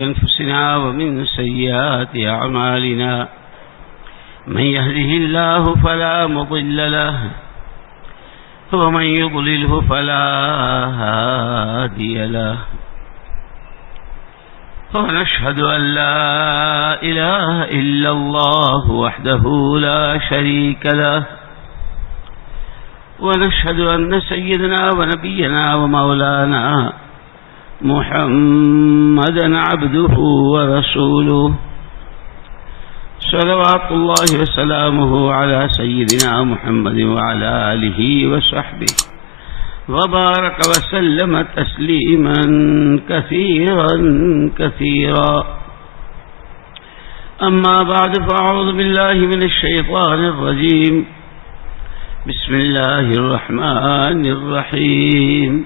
أنفسنا ومن سيئات أعمالنا من يهده الله فلا مضل له ومن يضلله فلا هادي له ونشهد أن لا إله إلا الله وحده لا شريك له ونشهد أن سيدنا ونبينا ومولانا محمدا عبده ورسوله صلوات الله وسلامه على سيدنا محمد وعلى آله وصحبه وبارك وسلم تسليما كثيرا كثيرا. أما بعد فأعوذ بالله من الشيطان الرجيم. بسم الله الرحمن الرحيم.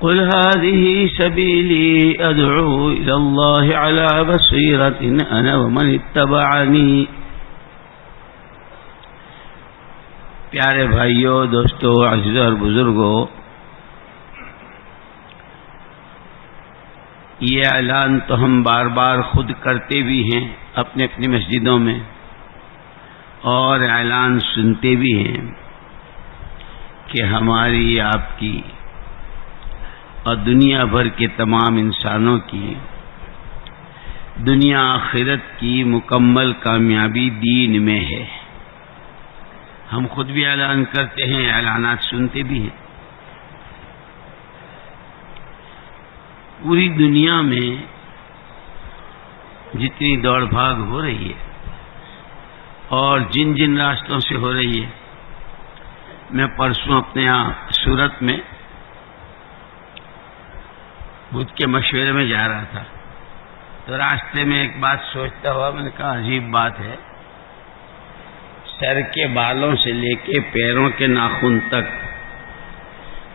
قل هذه سبيلي أدعو إلى الله على بصيرة أنا ومن اتبعني. پیارے بھائیوں، دوستوں، عزیزوں اور بزرگوں، یہ اعلان تو ہم بار بار خود کرتے بھی ہیں اپنے اپنی مسجدوں میں، اور اعلان سنتے بھی ہیں کہ ہماری، آپ کی اور دنیا بھر کے تمام انسانوں کی دنیا آخرت کی مکمل کامیابی دین میں ہے. ہم خود بھی اعلان کرتے ہیں، اعلانات سنتے بھی ہیں. پوری دنیا میں جتنی دوڑ بھاگ ہو رہی ہے اور جن جن راستوں سے ہو رہی ہے، میں پرسوں اپنے یہاں سورت میں بدھ کے مشورے میں جا رہا تھا، تو راستے میں ایک بات سوچتا ہوا، میں نے کہا عجیب بات ہے، سر کے بالوں سے لے کے پیروں کے ناخن تک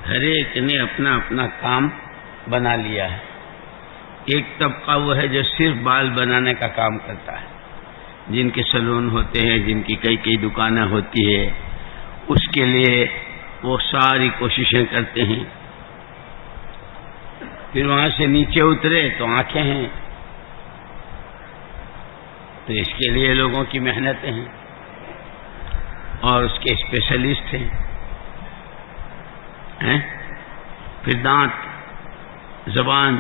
ہر ایک نے اپنا اپنا کام بنا لیا ہے. ایک طبقہ وہ ہے جو صرف بال بنانے کا کام کرتا ہے، جن کے سلون ہوتے ہیں، جن کی کئی کئی دکانیں ہوتی ہے، اس کے لیے وہ ساری کوششیں کرتے ہیں. پھر وہاں سے نیچے اترے تو آنکھیں ہیں، تو اس کے لیے لوگوں کی محنتیں ہیں اور اس کے اسپیشلسٹ ہیں. پھر دانت، زبان،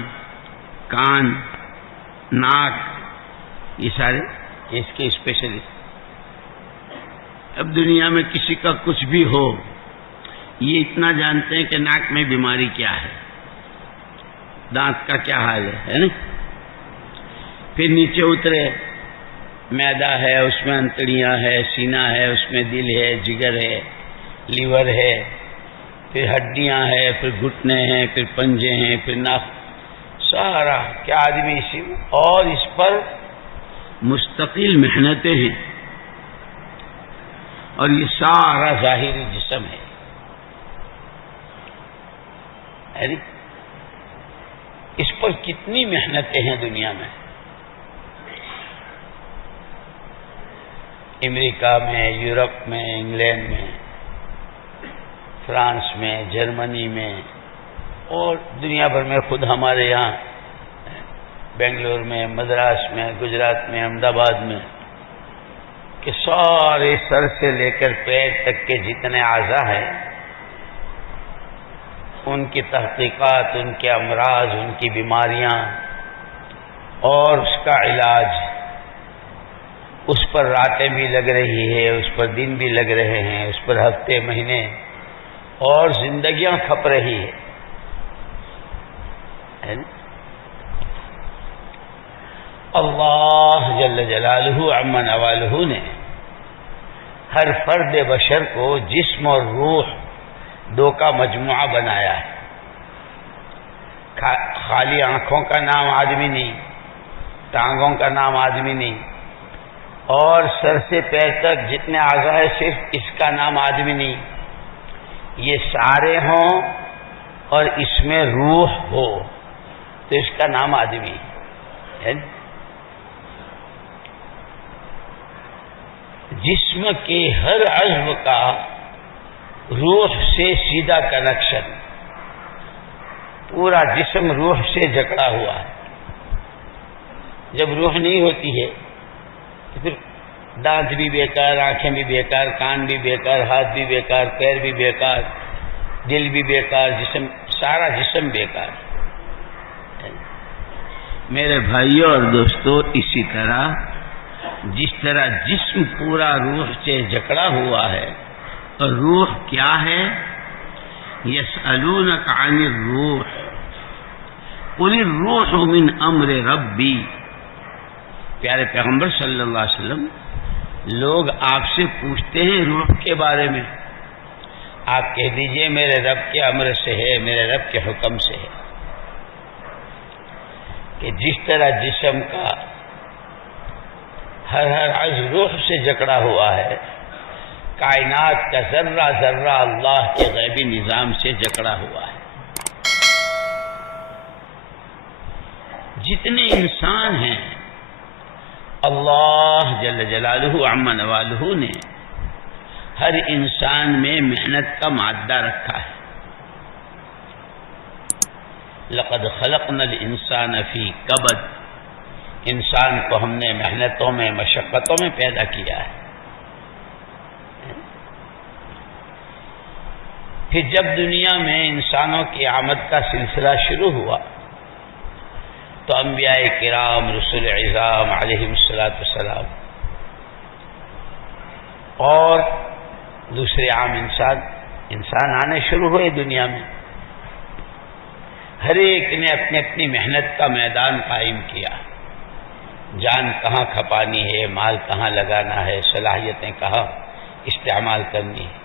کان، ناک، یہ سارے اس کے اسپیشلسٹ. اب دنیا میں کسی کا کچھ بھی ہو، یہ اتنا جانتے ہیں کہ ناک میں بیماری کیا ہے، دانت کا کیا حال ہے نا. پھر نیچے اترے، معدہ ہے، اس میں انتڑیاں ہے، سینہ ہے، اس میں دل ہے، جگر ہے، لیور ہے، پھر ہڈیاں ہیں، پھر گھٹنے ہیں، پھر پنجے ہیں، پھر ناک، سارا کیا آدمی اسی میں، اور اس پر مستقل محنتیں ہیں، اور یہ سارا ظاہری جسم ہے. اس پر کتنی محنتیں ہیں دنیا میں. امریکہ میں، یورپ میں، انگلینڈ میں، فرانس میں، جرمنی میں، اور دنیا بھر میں، خود ہمارے یہاں بنگلور میں، مدراس میں، گجرات میں، احمد آباد میں، کہ سارے سر سے لے کر پیر تک کے جتنے اعضاء ہیں، ان کی تحقیقات، ان کے امراض، ان کی بیماریاں اور اس کا علاج، اس پر راتیں بھی لگ رہی ہے، اس پر دن بھی لگ رہے ہیں، اس پر ہفتے، مہینے اور زندگیاں کھپ رہی ہے. اللہ جل جلالہ عما نوالہ نے ہر فرد بشر کو جسم اور روح دو کا مجموعہ بنایا ہے. خالی آنکھوں کا نام آدمی نہیں، ٹانگوں کا نام آدمی نہیں، اور سر سے پیر تک جتنے اعضاء ہیں صرف اس کا نام آدمی نہیں. یہ سارے ہوں اور اس میں روح ہو تو اس کا نام آدمی ہے. جسم کے ہر عضو کا روح سے سیدھا کنیکشن، پورا جسم روح سے جکڑا ہوا ہے۔ جب روح نہیں ہوتی ہے تو پھر دانت بھی بیکار، آنکھیں بھی بیکار، کان بھی بیکار، ہاتھ بھی بیکار، پیر بھی بیکار، دل بھی بیکار، جسم، سارا جسم بیکار۔ میرے بھائیوں اور دوستو، اسی طرح جس طرح جسم پورا روح سے جکڑا ہوا ہے، اور روح کیا ہے؟ یسألونک عن الروح قل الروح من امر ربی۔ پیارے پیغمبر صلی اللہ علیہ وسلم، لوگ آپ سے پوچھتے ہیں روح کے بارے میں، آپ کہہ دیجئے میرے رب کے امر سے ہے، میرے رب کے حکم سے ہے۔ کہ جس طرح جسم کا ہر عضو روح سے جکڑا ہوا ہے، کائنات کا ذرہ ذرہ اللہ کے غیبی نظام سے جکڑا ہوا ہے۔ جتنے انسان ہیں، اللہ جل جلالہ عم نوالہ نے ہر انسان میں محنت کا مادہ رکھا ہے۔ لقد خلقنا الانسان فی کبد، انسان کو ہم نے محنتوں میں، مشقتوں میں پیدا کیا ہے۔ پھر جب دنیا میں انسانوں کی آمد کا سلسلہ شروع ہوا تو انبیاء کرام، رسول عظام علیہم السلام اور دوسرے عام انسان آنے شروع ہوئے دنیا میں۔ ہر ایک نے اپنی اپنی محنت کا میدان قائم کیا، جان کہاں کھپانی ہے، مال کہاں لگانا ہے، صلاحیتیں کہاں استعمال کرنی ہے۔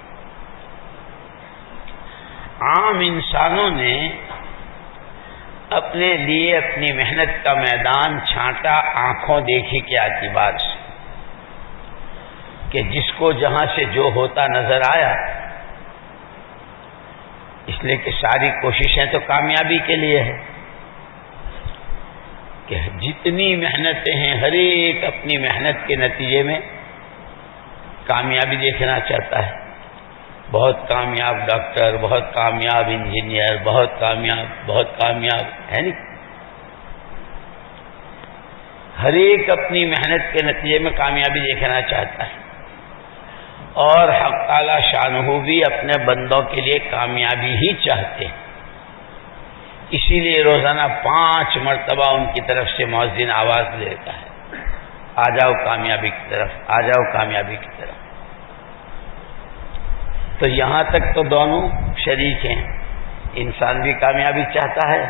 عام انسانوں نے اپنے لیے اپنی محنت کا میدان چھانٹا آنکھوں دیکھی کے اعتبار سے، کہ جس کو جہاں سے جو ہوتا نظر آیا، اس لیے کہ ساری کوششیں تو کامیابی کے لیے ہے، کہ جتنی محنتیں ہیں ہر ایک اپنی محنت کے نتیجے میں کامیابی دیکھنا چاہتا ہے۔ بہت کامیاب ڈاکٹر، بہت کامیاب انجینئر، بہت کامیاب ہے نہیں؟ ہر ایک اپنی محنت کے نتیجے میں کامیابی دیکھنا چاہتا ہے، اور حق تعالی شانہ بھی اپنے بندوں کے لیے کامیابی ہی چاہتے ہیں۔ اسی لیے روزانہ 5 مرتبہ ان کی طرف سے مؤذن آواز دیتا ہے، آ جاؤ کامیابی کی طرف، آ جاؤ کامیابی کی طرف۔ تو یہاں تک تو دونوں شریک ہیں، انسان بھی کامیابی چاہتا ہے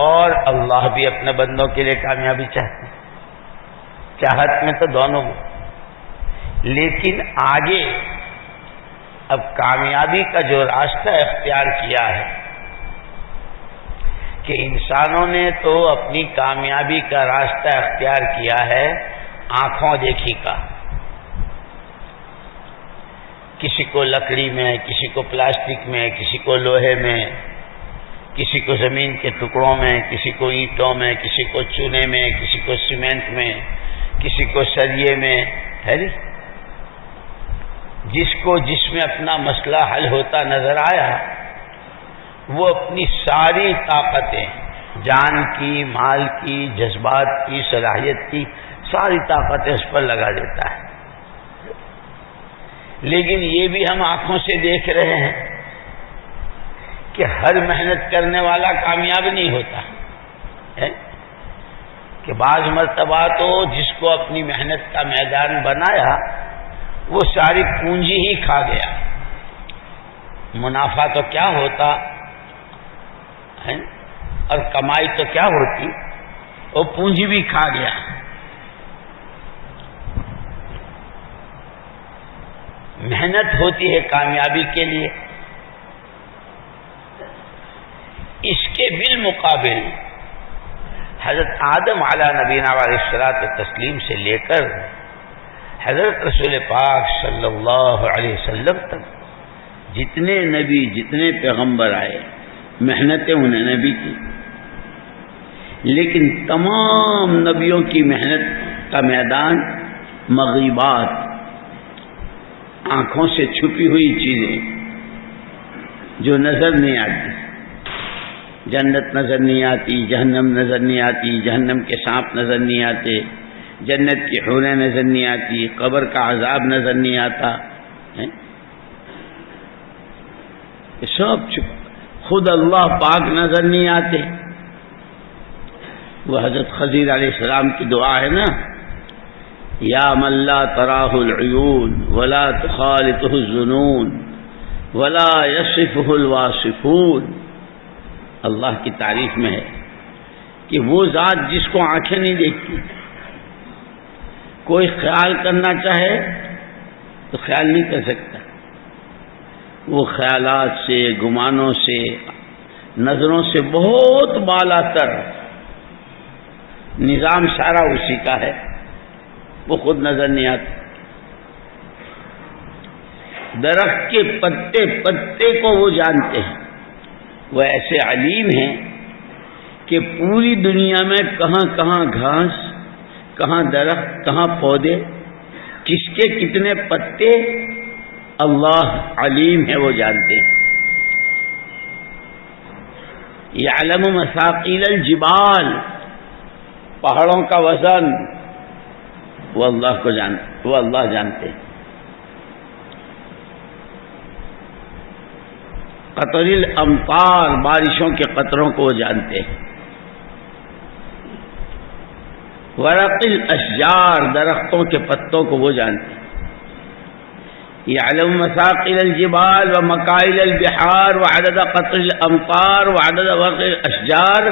اور اللہ بھی اپنے بندوں کے لیے کامیابی چاہتے ہیں، چاہت میں تو دونوں میں۔ لیکن آگے اب کامیابی کا جو راستہ اختیار کیا ہے، کہ انسانوں نے تو اپنی کامیابی کا راستہ اختیار کیا ہے آنکھوں دیکھی کا، کسی کو لکڑی میں، کسی کو پلاسٹک میں، کسی کو لوہے میں، کسی کو زمین کے ٹکڑوں میں، کسی کو اینٹوں میں، کسی کو چونے میں، کسی کو سیمنٹ میں، کسی کو سریے میں، ہے نہیں؟ جس کو جس میں اپنا مسئلہ حل ہوتا نظر آیا، وہ اپنی ساری طاقتیں، جان کی، مال کی، جذبات کی، صلاحیت کی ساری طاقتیں اس پر لگا دیتا ہے۔ لیکن یہ بھی ہم آنکھوں سے دیکھ رہے ہیں کہ ہر محنت کرنے والا کامیاب نہیں ہوتا ہے، کہ بعض مرتبہ تو جس کو اپنی محنت کا میدان بنایا وہ ساری پونجی ہی کھا گیا، منافع تو کیا ہوتا ہے اور کمائی تو کیا ہوتی، وہ پونجی بھی کھا گیا۔ محنت ہوتی ہے کامیابی کے لیے۔ اس کے بالمقابل حضرت آدم علیہ نبینا علیہ الصلوۃ والتسلیم سے لے کر حضرت رسول پاک صلی اللہ علیہ وسلم تک جتنے نبی، جتنے پیغمبر آئے، محنتیں انہوں نے بھی کی، لیکن تمام نبیوں کی محنت کا میدان مغیبات، آنکھوں سے چھپی ہوئی چیزیں جو نظر نہیں آتی. جنت نظر نہیں آتی، جہنم نظر نہیں آتی، جہنم کے سانپ نظر نہیں آتے، جنت کی حوریں نظر نہیں آتی، قبر کا عذاب نظر نہیں آتا. سب خود اللہ پاک نظر نہیں آتے. وہ حضرت خضر علیہ السلام کی دعا ہے نا، یا من لا تراہ العیون ولا تخالطہ الظنون ولا یصفہ الواصفون. اللہ کی تعریف میں ہے کہ وہ ذات جس کو آنکھیں نہیں دیکھتی، کوئی خیال کرنا چاہے تو خیال نہیں کر سکتا. وہ خیالات سے، گمانوں سے، نظروں سے بہت بالا تر، نظام سارا اسی کا ہے، وہ خود نظر نہیں آتا. درخت کے پتے پتے کو وہ جانتے ہیں. وہ ایسے علیم ہیں کہ پوری دنیا میں کہاں کہاں گھاس، کہاں درخت، کہاں پودے، کس کے کتنے پتے، اللہ علیم ہے، وہ جانتے ہیں. یعلم مثاقیل الجبال، پہاڑوں کا وزن وہ اللہ جانتے ہیں. قطر الامطار، بارشوں کے قطروں کو وہ جانتے ہیں. ورق الاشجار، درختوں کے پتوں کو وہ جانتے ہیں. یعلم مثاقل الجبال ومکائل البحار وعدد قطر الامطار وعدد ورق الاشجار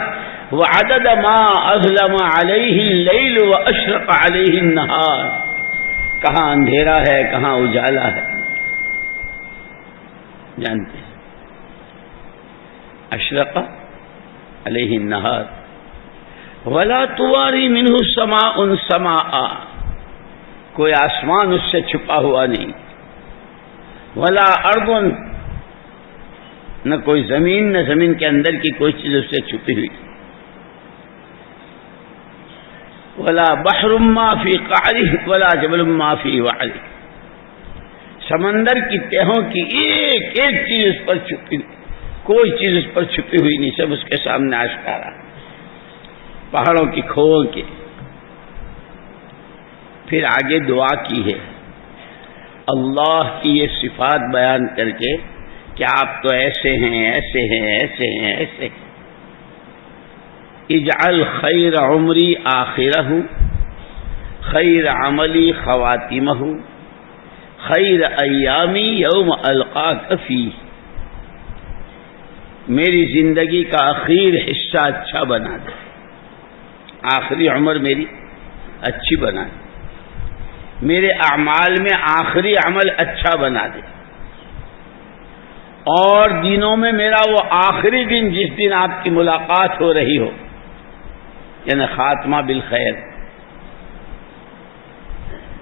وعدد ما اظلم علیہ اللیل واشرق علیہ النہار. کہاں اندھیرا ہے، کہاں اجالا ہے، جانتے ہیں. اشرق علیہ النہار ولا تواری منہ سماء سماء، کوئی آسمان اس سے چھپا ہوا نہیں. ولا ارض، نہ کوئی زمین، نہ زمین کے اندر کی کوئی چیز اس سے چھپی ہوئی. ولا بحر ما فی قعرہ ولا جبل ما فی وعرہ، سمندر کی تہوں کی ایک ایک چیز اس پر چھپی ہوئی، کوئی چیز اس پر چھپی ہوئی نہیں، سب اس کے سامنے آشکارا. پہاڑوں کی کھووں کے. پھر آگے دعا کی ہے اللہ کی یہ صفات بیان کر کے کہ آپ تو ایسے ہیں، ایسے ہیں، ایسے ہیں، ایسے ہیں. اجعل خیر عمری آخرہ، خیر عملی خواتمہ، خیر ایامی یوم القاک فیہ. میری زندگی کا آخری حصہ اچھا بنا دے، آخری عمر میری اچھی بنا دے، میرے اعمال میں آخری عمل اچھا بنا دے، اور دنوں میں میرا وہ آخری دن جس دن آپ کی ملاقات ہو رہی ہو، یعنی خاتمہ بالخیر.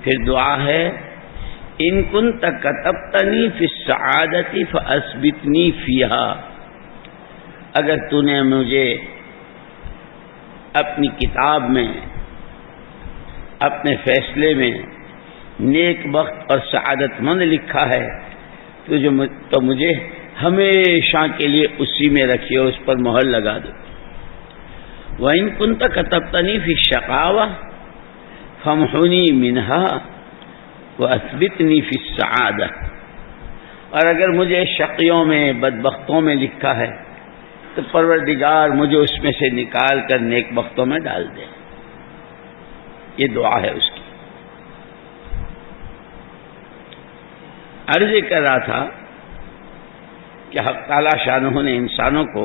پھر دعا ہے ان کنت کتبتنی فی السعادۃ فاثبتنی فیہا، اگر تو نے مجھے اپنی کتاب میں، اپنے فیصلے میں نیک بخت اور سعادت مند لکھا ہے تو مجھے ہمیشہ کے لیے اسی میں رکھیے، اس پر مہر لگا دو. وَإِن كُنتَ كَتَبْتَنِي فِي الشَّقَاوَةِ فَامْحُنِي مِنْهَا وَأَثْبِتْنِي فِي السَّعَادَةِ، اور اگر مجھے شقیوں میں، بدبختوں میں لکھا ہے تو پروردگار مجھے اس میں سے نکال کر نیک بختوں میں ڈال دے. یہ دعا ہے اس کی. عرض کر رہا تھا کہ حق تعالی شانہ نے انسانوں کو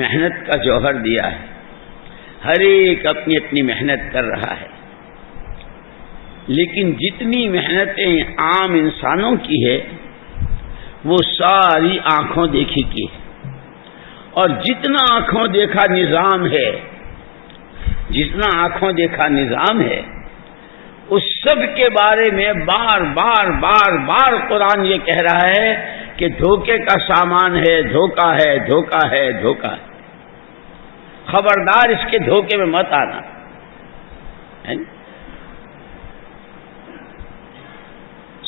محنت کا جوہر دیا ہے، ہر ایک اپنی اپنی محنت کر رہا ہے، لیکن جتنی محنتیں عام انسانوں کی ہے وہ ساری آنکھوں دیکھی کی ہے. اور جتنا آنکھوں دیکھا نظام ہے، جتنا آنکھوں دیکھا نظام ہے، اس سب کے بارے میں بار بار بار بار قرآن یہ کہہ رہا ہے کہ دھوکے کا سامان ہے، دھوکہ ہے، دھوکہ ہے، دھوکہ ہے. خبردار اس کے دھوکے میں مت آنا.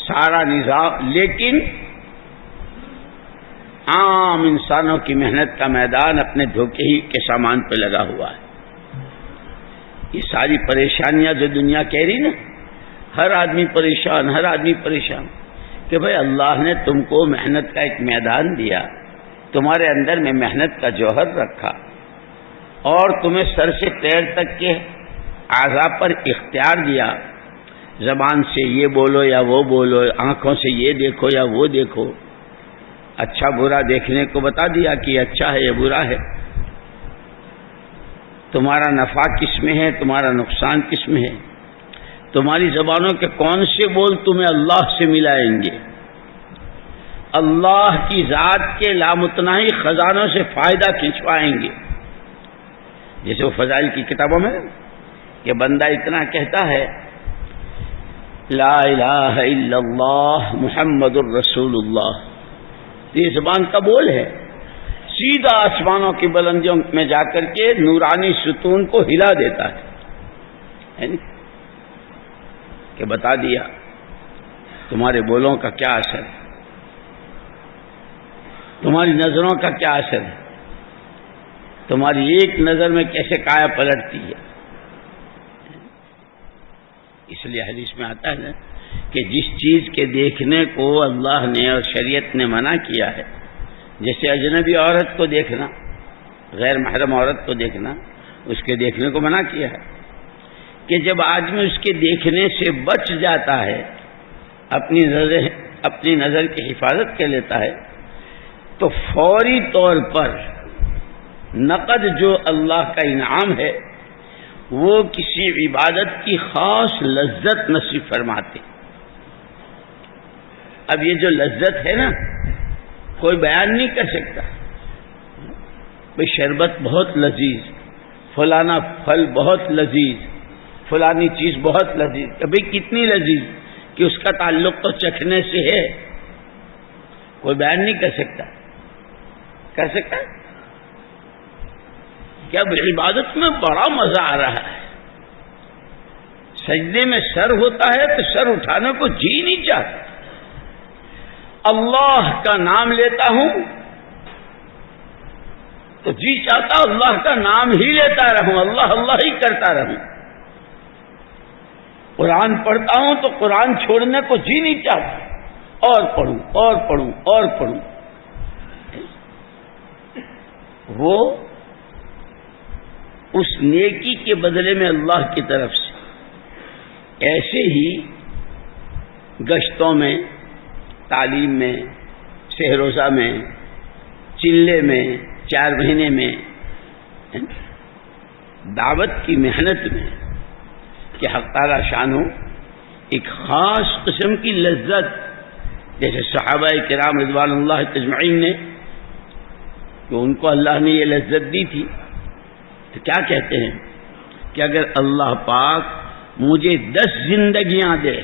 سارا نظام، لیکن عام انسانوں کی محنت کا میدان اپنے دھوکے ہی کے سامان پہ لگا ہوا ہے. یہ ساری پریشانیاں جو دنیا کہہ رہی نا، ہر آدمی پریشان، ہر آدمی پریشان، کہ بھئی اللہ نے تم کو محنت کا ایک میدان دیا، تمہارے اندر میں محنت کا جوہر رکھا، اور تمہیں سر سے پیر تک کے اعضاء پر اختیار دیا، زبان سے یہ بولو یا وہ بولو، آنکھوں سے یہ دیکھو یا وہ دیکھو، اچھا برا دیکھنے کو بتا دیا کہ یہ اچھا ہے یہ برا ہے، تمہارا نفع کس میں ہے، تمہارا نقصان کس میں ہے، تمہاری زبانوں کے کون سے بول تمہیں اللہ سے ملائیں گے، اللہ کی ذات کے لامتناہی خزانوں سے فائدہ کھنچوائیں گے. جیسے وہ فضائل کی کتابوں میں کہ بندہ اتنا کہتا ہے لا الہ الا اللہ محمد الرسول اللہ، یہ زبان کا بول ہے، سیدھا آسمانوں کی بلندیوں میں جا کر کے نورانی ستون کو ہلا دیتا ہے، کہ بتا دیا تمہارے بولوں کا کیا اثر ہے، تمہاری نظروں کا کیا اثر ہے، تمہاری ایک نظر میں کیسے کایا پلٹتی ہے. اس لیے حدیث میں آتا ہے نا کہ جس چیز کے دیکھنے کو اللہ نے اور شریعت نے منع کیا ہے، جیسے اجنبی عورت کو دیکھنا، غیر محرم عورت کو دیکھنا، اس کے دیکھنے کو منع کیا ہے، کہ جب آدمی اس کے دیکھنے سے بچ جاتا ہے، اپنی نظر کی حفاظت کر لیتا ہے، تو فوری طور پر نقد جو اللہ کا انعام ہے وہ کسی عبادت کی خاص لذت نصیب فرماتے. اب یہ جو لذت ہے نا کوئی بیان نہیں کر سکتا. بھئی شربت بہت لذیذ، فلانا پھل بہت لذیذ، فلانی چیز بہت لذیذ. بھئی کتنی لذیذ کہ اس کا تعلق تو چکھنے سے ہے، کوئی بیان نہیں کر سکتا. کر سکتا ہے کہ اب عبادت میں بڑا مزہ آ رہا ہے، سجدے میں سر ہوتا ہے تو سر اٹھانے کو جی نہیں چاہتا، اللہ کا نام لیتا ہوں تو جی چاہتا اللہ کا نام ہی لیتا رہوں، اللہ اللہ ہی کرتا رہوں. قرآن پڑھتا ہوں تو قرآن چھوڑنے کو جی نہیں چاہتا، اور پڑھوں اور پڑھوں اور پڑھوں. وہ اس نیکی کے بدلے میں اللہ کی طرف سے. ایسے ہی گشتوں میں، تعلیم میں، سہ روزہ میں، چلے میں، 4 مہینے میں، دعوت کی محنت میں، کہ حق تعالی شانہ ایک خاص قسم کی لذت، جیسے صحابہ کرام رضوان اللہ اجمعین نے، کہ ان کو اللہ نے یہ لذت دی تھی، تو کیا کہتے ہیں کہ اگر اللہ پاک مجھے 10 زندگیاں دے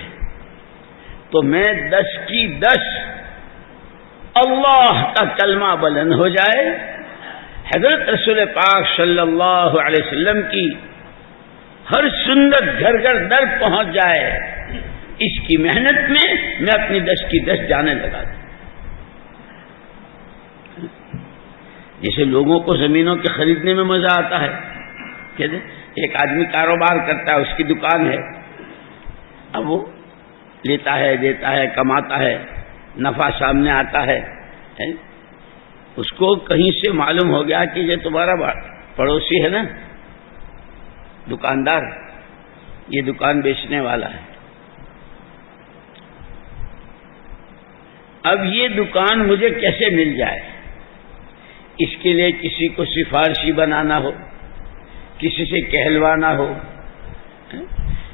تو میں 10 کی 10 اللہ کا کلمہ بلند ہو جائے، حضرت رسول پاک صلی اللہ علیہ وسلم کی ہر سنت گھر گھر در پہنچ جائے، اس کی محنت میں اپنی 10 کی 10 جانیں لگا دوں. جیسے لوگوں کو زمینوں کے خریدنے میں مزہ آتا ہے، کہتے ایک آدمی کاروبار کرتا ہے، اس کی دکان ہے، اب وہ لیتا ہے، دیتا ہے، کماتا ہے، نفع سامنے آتا ہے. اس کو کہیں سے معلوم ہو گیا کہ یہ تمہارا پڑوسی ہے نا دکاندار، یہ دکان بیچنے والا ہے، اب یہ دکان مجھے کیسے مل جائے. اس کے لیے کسی کو سفارشی بنانا ہو، کسی سے کہلوانا ہو،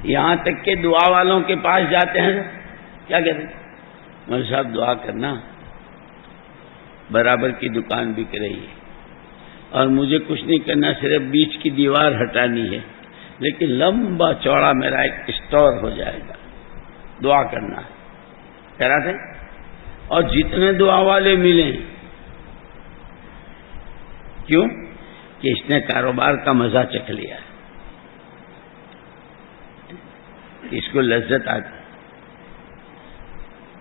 یہاں تک کہ دعا والوں کے پاس جاتے ہیں، کیا کہتے ہیں مول صاحب دعا کرنا، برابر کی دکان بک رہی ہے اور مجھے کچھ نہیں کرنا، صرف بیچ کی دیوار ہٹانی ہے، لیکن لمبا چوڑا میرا ایک اسٹور ہو جائے گا، دعا کرنا ہے. کراتے ہیں اور جتنے دعا والے ملیں، کیوں کہ اس نے کاروبار کا مزہ چکھ لیا، اس کو لذت آتی.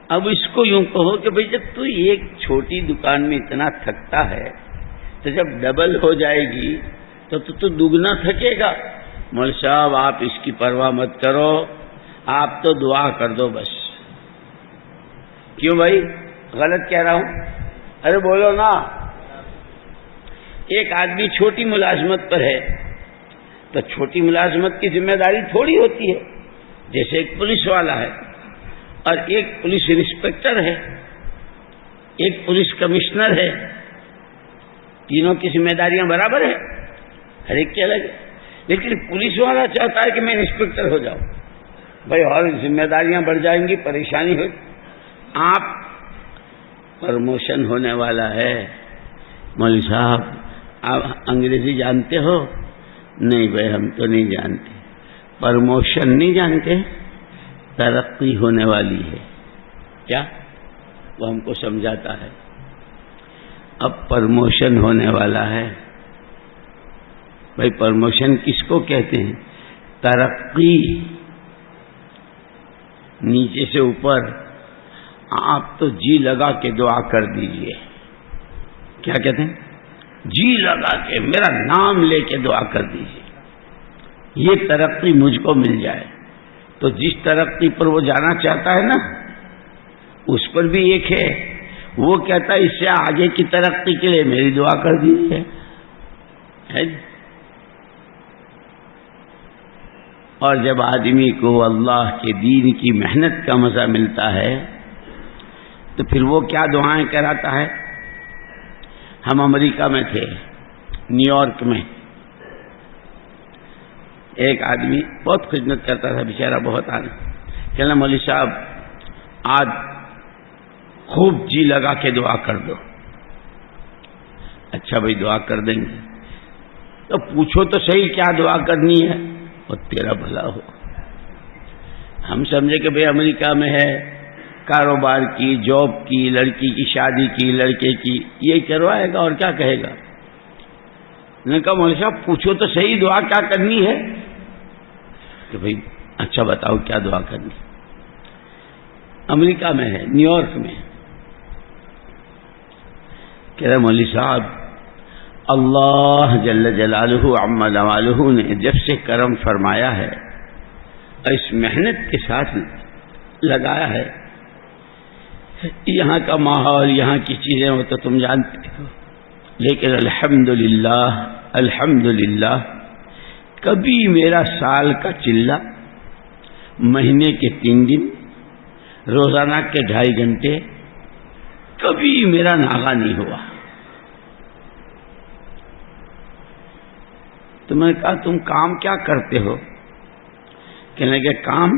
اب اس کو یوں کہو کہ بھئی جب تو ایک چھوٹی دکان میں اتنا تھکتا ہے تو جب ڈبل ہو جائے گی تو دگنا تھکے گا. مول صاحب آپ اس کی پرواہ مت کرو, آپ تو دعا کر دو بس. کیوں بھائی غلط کہہ رہا ہوں؟ ارے بولو نا. ایک آدمی چھوٹی ملازمت پر ہے تو چھوٹی ملازمت کی ذمہ داری تھوڑی ہوتی ہے. جیسے ایک پولیس والا ہے اور ایک پولیس انسپکٹر ہے, ایک پولیس کمشنر ہے, تینوں کی ذمہ داریاں برابر ہیں, ہر ایک کی الگ ہے. لیکن پولیس والا چاہتا ہے کہ میں انسپکٹر ہو جاؤں. بھائی اور ذمہ داریاں بڑھ جائیں گی, پریشانی ہو. آپ پرموشن ہونے والا ہے. مولوی صاحب آپ انگریزی جانتے ہو؟ نہیں بھائی ہم تو نہیں جانتے. پرموشن نہیں جانتے, ترقی ہونے والی ہے. کیا وہ ہم کو سمجھاتا ہے. اب پرموشن ہونے والا ہے. بھائی پرموشن کس کو کہتے ہیں؟ ترقی, نیچے سے اوپر. آپ تو جی لگا کے دعا کر دیجئے. کیا کہتے ہیں؟ جی لگا کے میرا نام لے کے دعا کر دیجئے, یہ ترقی مجھ کو مل جائے. تو جس ترقی پر وہ جانا چاہتا ہے نا, اس پر بھی ایک ہے. وہ کہتا ہے اس سے آگے کی ترقی کے لیے میری دعا کر دیجئے. اور جب آدمی کو اللہ کے دین کی محنت کا مزہ ملتا ہے تو پھر وہ کیا دعائیں کراتا ہے. ہم امریکہ میں تھے, نیو یارک میں. ایک آدمی بہت خدمت کرتا تھا بیچارہ, بہت کہنا مولوی صاحب آج خوب جی لگا کے دعا کر دو. اچھا بھائی دعا کر دیں گے. تو پوچھو تو صحیح کیا دعا کرنی ہے, اور تیرا بھلا ہو. ہم سمجھے کہ بھئی امریکہ میں ہے, کاروبار کی, جاب کی, لڑکی کی شادی کی, لڑکے کی, یہ کروائے گا اور کیا کہے گا. میں نے کہا مولوی صاحب پوچھو تو صحیح دعا کیا کرنی ہے. کہ بھئی اچھا بتاؤ کیا دعا کرنی. امریکہ میں ہے, نیو یارک میں. کہہ رہے مولوی صاحب اللہ جل جلالہ عم نوالہ نے جب سے کرم فرمایا ہے اور اس محنت کے ساتھ لگایا ہے, یہاں کا ماحول, یہاں کی چیزیں وہ تو تم جانتے ہو, لیکن الحمدللہ الحمدللہ کبھی میرا سال کا چلہ, مہینے کے 3 دن, روزانہ کے 2.5 گھنٹے کبھی میرا ناغہ نہیں ہوا. تو میں نے کہا تم کام کیا کرتے ہو؟ کہنے لگے کام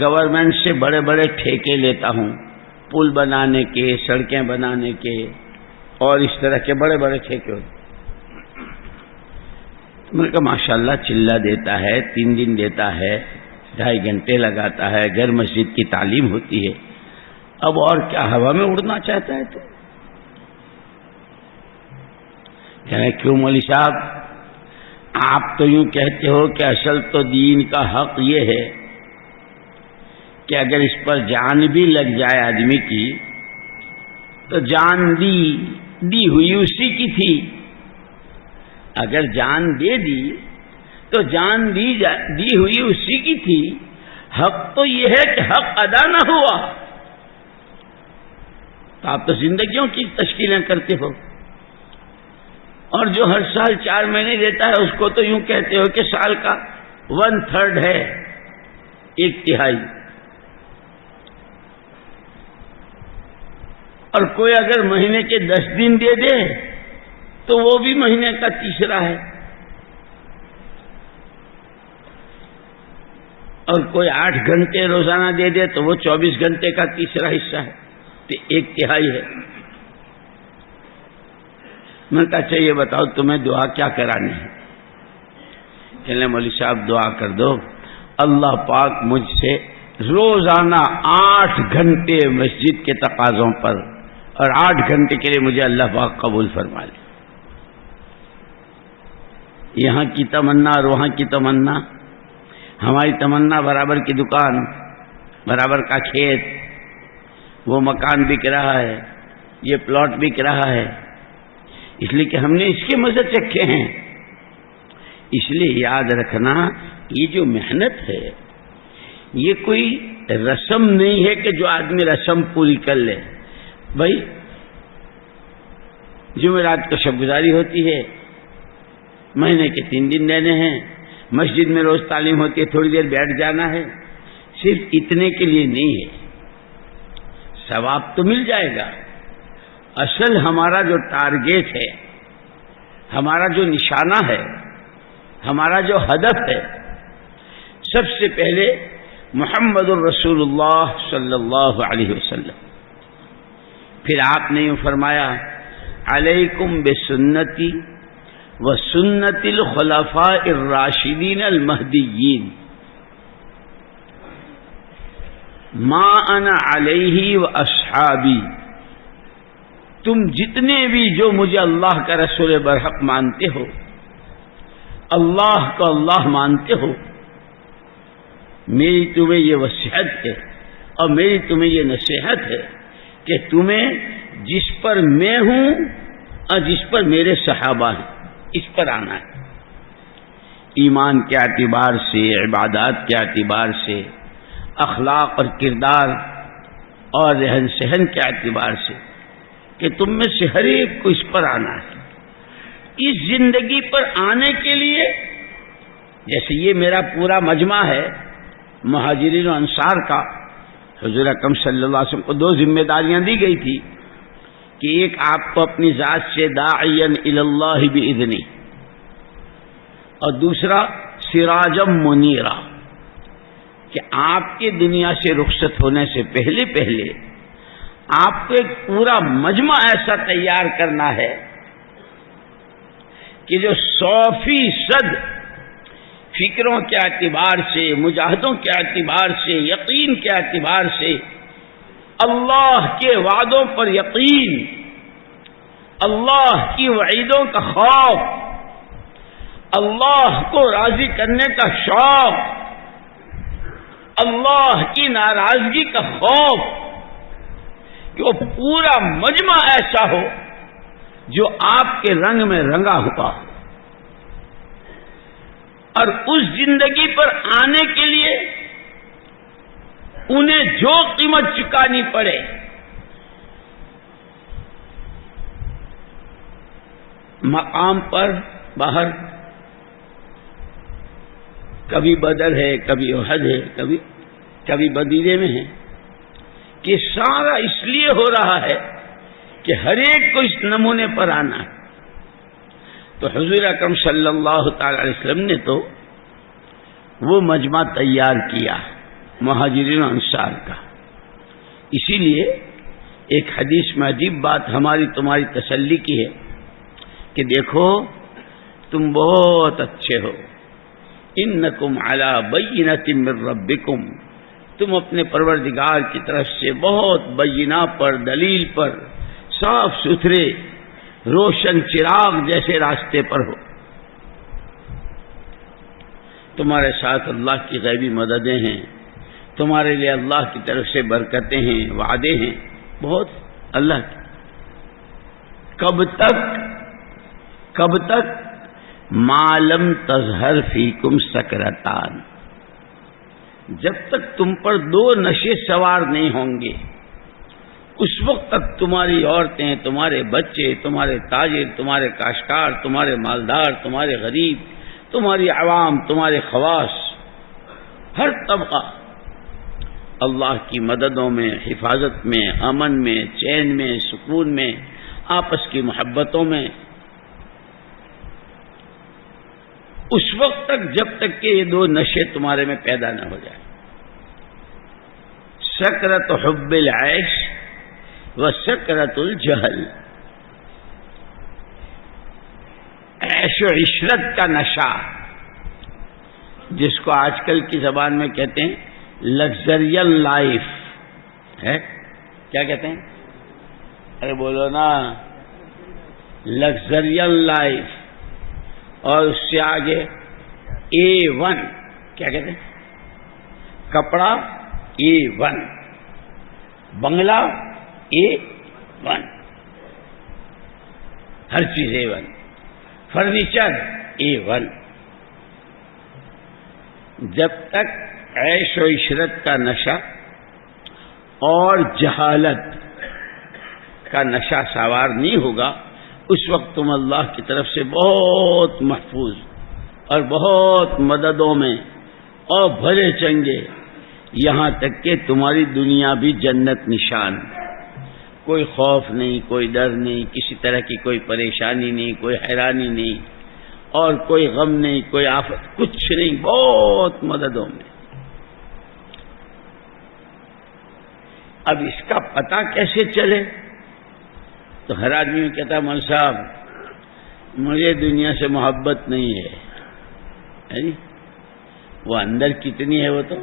گورنمنٹ سے بڑے بڑے ٹھیکے لیتا ہوں, پل بنانے کے, سڑکیں بنانے کے, اور اس طرح کے بڑے بڑے ٹھیکے ہوتے. تو میں نے کہا ماشاءاللہ چلہ دیتا ہے, 3 دن دیتا ہے, 2.5 گھنٹے لگاتا ہے, گھر مسجد کی تعلیم ہوتی ہے. اب اور کیا ہوا میں اڑنا چاہتا ہے تو؟ کہنے کیوں مولوی صاحب آپ تو یوں کہتے ہو کہ اصل تو دین کا حق یہ ہے کہ اگر اس پر جان بھی لگ جائے آدمی کی تو جان دی ہوئی اسی کی تھی. اگر جان دے دی تو جان دی ہوئی اسی کی تھی. حق تو یہ ہے کہ حق ادا نہ ہوا. تو آپ تو زندگیوں کی تشکیلیں کرتے ہو, اور جو ہر سال 4 مہینے دیتا ہے اس کو تو یوں کہتے ہو کہ سال کا 1/3 ہے, 1/3. اور کوئی اگر مہینے کے 10 دن دے دے تو وہ بھی مہینے کا 3 ہے. اور کوئی 8 گھنٹے روزانہ دے دے تو وہ 24 گھنٹے کا 3 حصہ ہے, تو 1/3 ہے. میں کہا اچھا یہ بتاؤ تمہیں دعا کیا کرانی ہے؟ کہنے مولوی صاحب دعا کر دو اللہ پاک مجھ سے روزانہ 8 گھنٹے مسجد کے تقاضوں پر اور 8 گھنٹے کے لیے مجھے اللہ پاک قبول فرما لے. یہاں کی تمنا اور وہاں کی تمنا, ہماری تمنا برابر کی دکان, برابر کا کھیت, وہ مکان بک رہا ہے، یہ پلاٹ بک رہا ہے، اس لیے کہ ہم نے اس کے مزے چکھے ہیں۔ اس لیے یاد رکھنا، یہ جو محنت ہے یہ کوئی رسم نہیں ہے کہ جو آدمی رسم پوری کر لے۔ بھائی جمعرات کو شب گزاری ہوتی ہے، مہینے کے 3 دن دینے ہیں، مسجد میں روز تعلیم ہوتی ہے، تھوڑی دیر بیٹھ جانا ہے، صرف اتنے کے لیے نہیں ہے، ثواب تو مل جائے گا۔ اصل ہمارا جو ٹارگیٹ ہے، ہمارا جو نشانہ ہے، ہمارا جو ہدف ہے، سب سے پہلے محمد الرسول اللہ صلی اللہ علیہ وسلم۔ پھر آپ نے یوں فرمایا، علیکم بسنتی وسنت الخلفاء الراشدین المہدیین ما انا علیہ واصحابی۔ تم جتنے بھی جو مجھے اللہ کا رسول برحق مانتے ہو، اللہ کو اللہ مانتے ہو، میری تمہیں یہ وصیت ہے اور میری تمہیں یہ نصیحت ہے کہ تمہیں جس پر میں ہوں اور جس پر میرے صحابہ ہیں اس پر آنا ہے۔ ایمان کے اعتبار سے، عبادات کے اعتبار سے، اخلاق اور کردار اور رہن سہن کے اعتبار سے، کہ تم میں سے ہر ایک کو اس پر آنا ہے۔ اس زندگی پر آنے کے لیے، جیسے یہ میرا پورا مجمع ہے مہاجرین و انصار کا، حضور اکرم صلی اللہ علیہ وسلم کو 2 ذمہ داریاں دی گئی تھی کہ ایک آپ کو اپنی ذات سے داعیا الی اللہ باذنہ، اور دوسرا سراجم منیرا، کہ آپ کے دنیا سے رخصت ہونے سے پہلے پہلے آپ کو ایک پورا مجمع ایسا تیار کرنا ہے کہ جو 100% فکروں کے اعتبار سے، مجاہدوں کے اعتبار سے، یقین کے اعتبار سے، اللہ کے وعدوں پر یقین، اللہ کی وعیدوں کا خوف، اللہ کو راضی کرنے کا شوق، اللہ کی ناراضگی کا خوف، کہ وہ پورا مجمع ایسا ہو جو آپ کے رنگ میں رنگا ہوا، اور اس زندگی پر آنے کے لیے انہیں جو قیمت چکانی پڑے، مقام پر باہر کبھی بدر ہے، کبھی احد ہے، کبھی بدیرے میں ہے، کہ سارا اس لیے ہو رہا ہے کہ ہر ایک کو اس نمونے پر آنا ہے۔ تو حضور اکرم صلی اللہ تعالی علیہ وسلم نے تو وہ مجمع تیار کیا مہاجرین و انصار کا۔ اسی لیے ایک حدیث میں عجیب بات ہماری تمہاری تسلی کی ہے کہ دیکھو تم بہت اچھے ہو، انکم علی بینۃ من ربکم، تم اپنے پروردگار کی طرف سے بہت بینہ پر، دلیل پر، صاف ستھرے روشن چراغ جیسے راستے پر ہو، تمہارے ساتھ اللہ کی غیبی مددیں ہیں، تمہارے لیے اللہ کی طرف سے برکتیں ہیں، وعدے ہیں بہت اللہ کی۔ کب تک ما لم تظہر فیکم سکرتان، جب تک تم پر 2 نشے سوار نہیں ہوں گے، اس وقت تک تمہاری عورتیں، تمہارے بچے، تمہارے تاجر، تمہارے کاشتکار، تمہارے مالدار، تمہارے غریب، تمہاری عوام، تمہارے خواص، ہر طبقہ اللہ کی مددوں میں، حفاظت میں، امن میں، چین میں، سکون میں، آپس کی محبتوں میں، اس وقت تک جب تک کہ یہ 2 نشے تمہارے میں پیدا نہ ہو جائے، سکرت حب العیش و سکرت الجہل، عیش و عشرت کا نشہ، جس کو آج کل کی زبان میں کہتے ہیں لگژریل لائف ہے، کیا کہتے ہیں؟ ارے بولو نا، لگژریل لائف، اور اس سے آگے A1، کیا کہتے ہیں؟ کپڑا A1، بنگلہ A1، ہر چیز A1، فرنیچر A1۔ جب تک عیش و عشرت کا نشہ اور جہالت کا نشہ سوار نہیں ہوگا، اس وقت تم اللہ کی طرف سے بہت محفوظ اور بہت مددوں میں اور بھلے چنگے، یہاں تک کہ تمہاری دنیا بھی جنت نشان، کوئی خوف نہیں، کوئی ڈر نہیں، کسی طرح کی کوئی پریشانی نہیں، کوئی حیرانی نہیں، اور کوئی غم نہیں، کوئی آفت، کچھ نہیں، بہت مددوں میں۔ اب اس کا پتہ کیسے چلے؟ تو ہر آدمی کہتا ہے مول صاحب مجھے دنیا سے محبت نہیں ہے، وہ اندر کتنی ہے وہ تو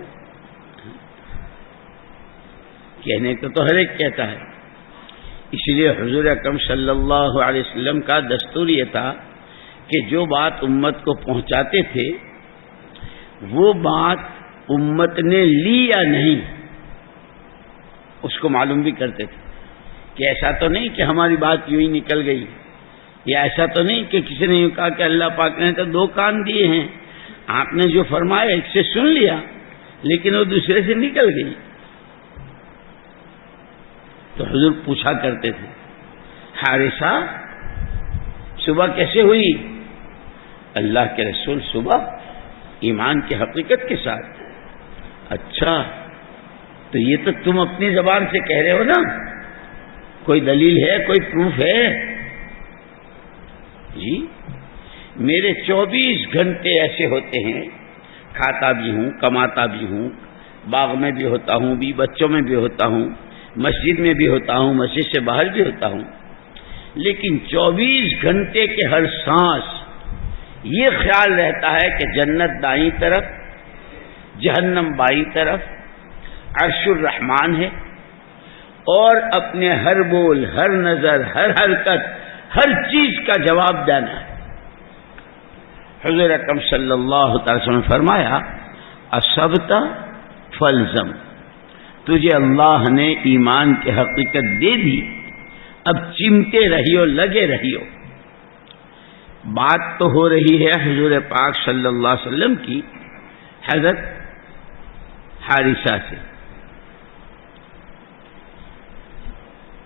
کہنے کو تو ہر ایک کہتا ہے۔ اس لیے حضور اکرم صلی اللہ علیہ وسلم کا دستور یہ تھا کہ جو بات امت کو پہنچاتے تھے وہ بات امت نے لی یا نہیں اس کو معلوم بھی کرتے تھے، کہ ایسا تو نہیں کہ ہماری بات یوں ہی نکل گئی، یا ایسا تو نہیں کہ کسی نے یوں کہا کہ اللہ پاک نے تو دو کان دیے ہیں، آپ نے جو فرمایا ایک سے سن لیا لیکن وہ دوسرے سے نکل گئی۔ تو حضور پوچھا کرتے تھے حارثہ صبح کیسے ہوئی؟ اللہ کے رسول صبح ایمان کی حقیقت کے ساتھ۔ اچھا تو یہ تو تم اپنی زبان سے کہہ رہے ہو نا، کوئی دلیل ہے، کوئی پروف ہے؟ جی میرے 24 گھنٹے ایسے ہوتے ہیں، کھاتا بھی ہوں، کماتا بھی ہوں، باغ میں بھی ہوتا ہوں بھی، بچوں میں بھی ہوتا ہوں، مسجد میں بھی ہوتا ہوں، مسجد سے باہر بھی ہوتا ہوں، لیکن 24 گھنٹے کے ہر سانس یہ خیال رہتا ہے کہ جنت دائیں طرف، جہنم بائیں طرف، عرش الرحمان ہے، اور اپنے ہر بول، ہر نظر، ہر حرکت، ہر چیز کا جواب دینا ہے۔ حضور اکرم صلی اللہ تعالی وسلم نے فرمایا اصبت فالزم، تجھے اللہ نے ایمان کی حقیقت دے دی، اب چمٹے رہیو، لگے رہیو۔ بات تو ہو رہی ہے حضور پاک صلی اللہ علیہ وسلم کی حضرت حارثہ سے،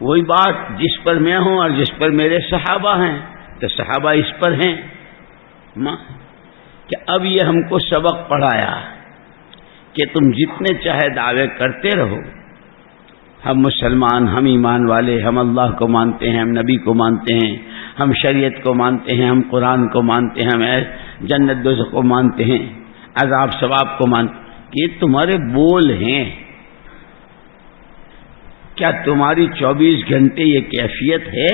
وہی بات جس پر میں ہوں اور جس پر میرے صحابہ ہیں، تو صحابہ اس پر ہیں کہ اب یہ ہم کو سبق پڑھایا کہ تم جتنے چاہے دعوے کرتے رہو، ہم مسلمان، ہم ایمان والے، ہم اللہ کو مانتے ہیں، ہم نبی کو مانتے ہیں، ہم شریعت کو مانتے ہیں، ہم قرآن کو مانتے ہیں، ہم جنت دوزخ کو مانتے ہیں، عذاب ثواب کو مانتے ہیں، یہ تمہارے بول ہیں، کیا تمہاری 24 گھنٹے یہ کیفیت ہے؟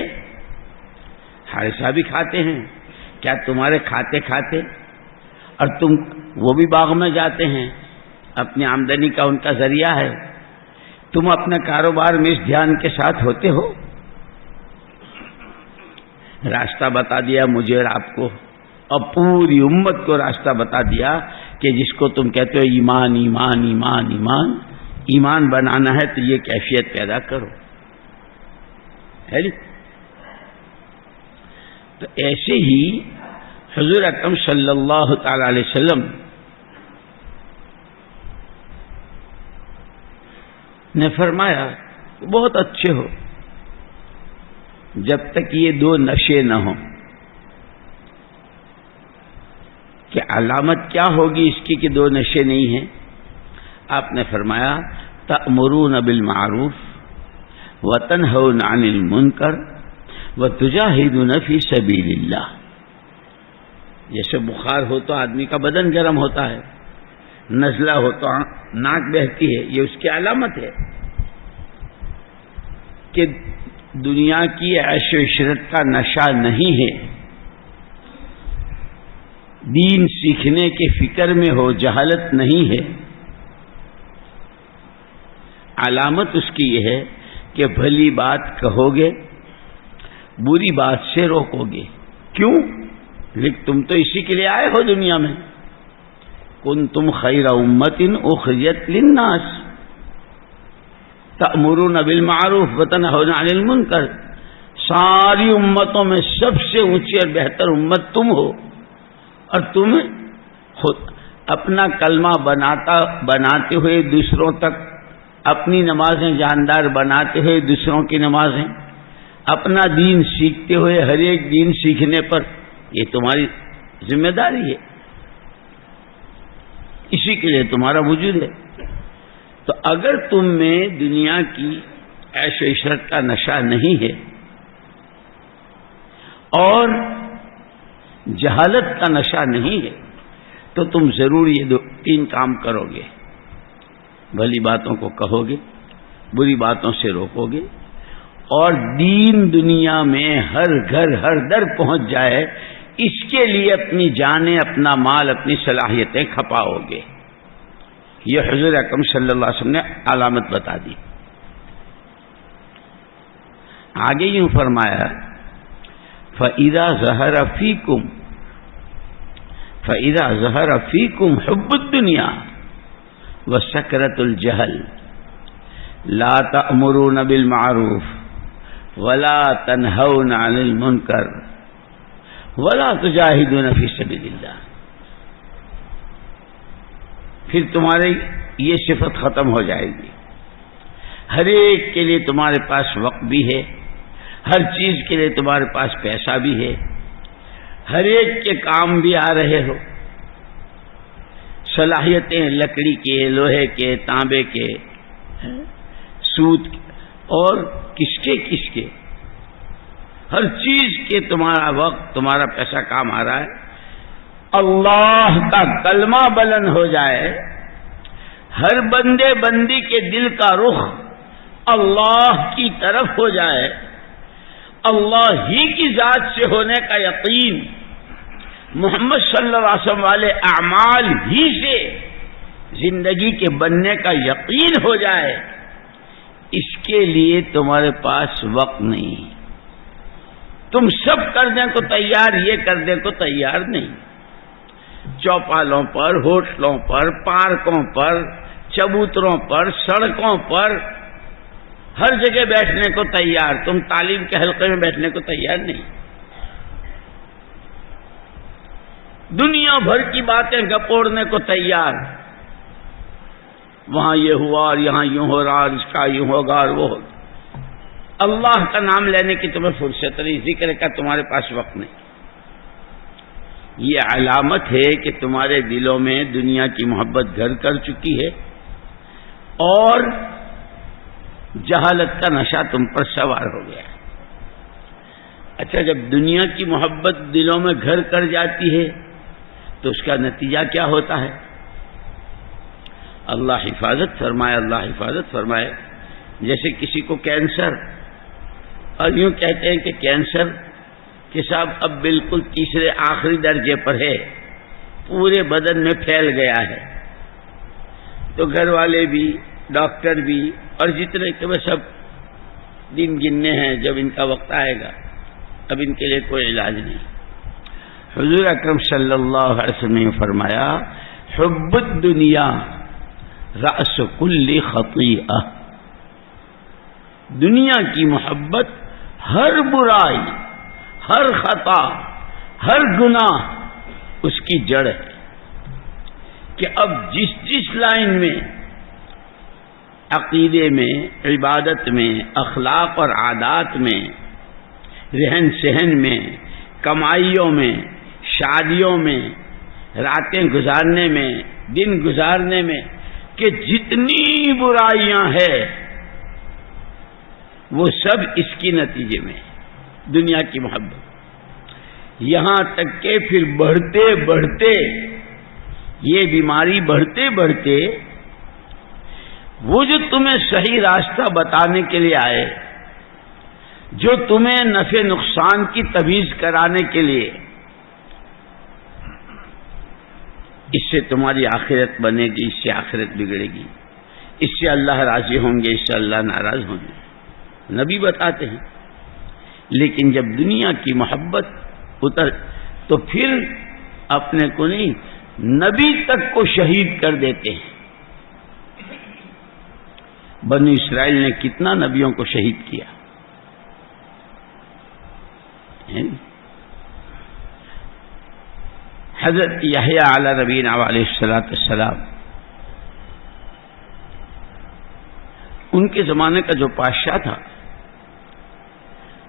حارثہ بھی کھاتے ہیں، کیا تمہارے کھاتے کھاتے اور تم وہ بھی باغ میں جاتے ہیں، اپنی آمدنی کا ان کا ذریعہ ہے، تم اپنے کاروبار میں اس دھیان کے ساتھ ہوتے ہو؟ راستہ بتا دیا مجھے اور آپ کو اور پوری امت کو راستہ بتا دیا کہ جس کو تم کہتے ہو ایمان ایمان ایمان ایمان، ایمان بنانا ہے تو یہ کیفیت پیدا کرو، ہے نا؟ تو ایسے ہی حضور اکرم صلی اللہ تعالی علیہ وسلم نے فرمایا بہت اچھے ہو جب تک یہ دو نشے نہ ہوں۔ کہ علامت کیا ہوگی اس کی کہ دو نشے نہیں ہیں؟ آپ نے فرمایا تأمرون بالمعروف وتنہون عن المنکر وتجاہدون فی سبیل اللہ۔ جیسے بخار ہو تو آدمی کا بدن گرم ہوتا ہے، نزلہ ہو تو ناک بہتی ہے، یہ اس کی علامت ہے کہ دنیا کی عیش و عشرت کا نشہ نہیں ہے، دین سیکھنے کے فکر میں ہو، جہالت نہیں ہے۔ علامت اس کی یہ ہے کہ بھلی بات کہو گے، بری بات سے روکو گے۔ کیوں؟ لیکن تم تو اسی کے لیے آئے ہو دنیا میں، کنتم خیر امت اخرجت للناس، تأمرون بالمعروف وتنہون عن المنکر، ساری امتوں میں سب سے اونچی اور بہتر امت تم ہو، اور تم خود اپنا کلمہ بناتے ہوئے دوسروں تک، اپنی نمازیں جاندار بناتے ہوئے دوسروں کی نمازیں، اپنا دین سیکھتے ہوئے ہر ایک دین سیکھنے پر، یہ تمہاری ذمہ داری ہے، اسی کے لیے تمہارا وجود ہے۔ تو اگر تم میں دنیا کی عیش و عشرت کا نشہ نہیں ہے اور جہالت کا نشہ نہیں ہے تو تم ضرور یہ تین کام کرو گے، بھلی باتوں کو کہو گے، بری باتوں سے روکو گے، اور دین دنیا میں ہر گھر ہر در پہنچ جائے اس کے لیے اپنی جانیں، اپنا مال، اپنی صلاحیتیں کھپاؤ گے۔ یہ حضور اکرم صلی اللہ علیہ وسلم نے علامت بتا دی۔ آگے یوں فرمایا فَإِذَا ظَهَرَ فِيكُمْ حُبُّ الدُّنْيَا وَسَكْرَةُ الْجَهَلِ لَا تَأْمُرُونَ بِالْمَعْرُوفِ وَلَا تَنْهَوْنَ عَنِ الْمُنْكَرِ وَلَا تُجَاهِدُونَ فِي سَبِيلِ اللَّهِ، پھر تمہاری یہ صفت ختم ہو جائے گی۔ ہر ایک کے لیے تمہارے پاس وقت بھی ہے، ہر چیز کے لیے تمہارے پاس پیسہ بھی ہے، ہر ایک کے کام بھی آ رہے ہو، صلاحیتیں لکڑی کے، لوہے کے، تانبے کے، سوت اور کس کے ہر چیز کے تمہارا وقت، تمہارا پیسہ کام آ رہا ہے۔ اللہ کا کلمہ بلند ہو جائے، ہر بندے بندی کے دل کا رخ اللہ کی طرف ہو جائے، اللہ ہی کی ذات سے ہونے کا یقین، محمد صلی اللہ علیہ وسلم والے اعمال ہی سے زندگی کے بننے کا یقین ہو جائے، اس کے لیے تمہارے پاس وقت نہیں، تم سب کرنے کو تیار، یہ کرنے کو تیار نہیں۔ چوپالوں پر، ہوٹلوں پر، پارکوں پر، چبوتروں پر، سڑکوں پر، ہر جگہ بیٹھنے کو تیار، تم تعلیم کے حلقے میں بیٹھنے کو تیار نہیں، دنیا بھر کی باتیں گپوڑنے کو تیار، وہاں یہ ہوا اور یہاں یوں ہو رہا، اس کا یوں ہوگا اور وہ ہوگا، اللہ کا نام لینے کی تمہیں فرصت نہیں، ذکر کا تمہارے پاس وقت نہیں۔ یہ علامت ہے کہ تمہارے دلوں میں دنیا کی محبت گھر کر چکی ہے اور جہالت کا نشہ تم پر سوار ہو گیا ہے۔ اچھا، جب دنیا کی محبت دلوں میں گھر کر جاتی ہے تو اس کا نتیجہ کیا ہوتا ہے؟ اللہ حفاظت فرمائے، اللہ حفاظت فرمائے۔ جیسے کسی کو کینسر، اور یوں کہتے ہیں کہ کینسر کہ صاحب اب بالکل تیسرے آخری درجے پر ہے، پورے بدن میں پھیل گیا ہے، تو گھر والے بھی، ڈاکٹر بھی، اور جتنے کہ سب دن گننے ہیں، جب ان کا وقت آئے گا اب ان کے لیے کوئی علاج نہیں۔ حضور اکرم صلی اللہ علیہ وسلم نے فرمایا حب الدنیا رأس کل خطیئہ، دنیا کی محبت ہر برائی، ہر خطا، ہر گناہ اس کی جڑ ہے، کہ اب جس لائن میں، عقیدے میں، عبادت میں، اخلاق اور عادات میں، رہن سہن میں، کمائیوں میں، شادیوں میں، راتیں گزارنے میں، دن گزارنے میں، کہ جتنی برائیاں ہیں وہ سب اس کی نتیجے میں، دنیا کی محبت، یہاں تک کہ پھر بڑھتے بڑھتے یہ بیماری بڑھتے بڑھتے وہ جو تمہیں صحیح راستہ بتانے کے لیے آئے، جو تمہیں نفع نقصان کی تمیز کرانے کے لیے، اس سے تمہاری آخرت بنے گی، اس سے آخرت بگڑے گی، اس سے اللہ راضی ہوں گے، اس سے اللہ ناراض ہوں گے، نبی بتاتے ہیں۔ لیکن جب دنیا کی محبت اتر تو پھر اپنے کو نہیں، نبی تک کو شہید کر دیتے ہیں۔ بنو اسرائیل نے کتنا نبیوں کو شہید کیا. حضرت یحییٰ علی نبینا علیہ الصلوۃ والسلام، ان کے زمانے کا جو بادشاہ تھا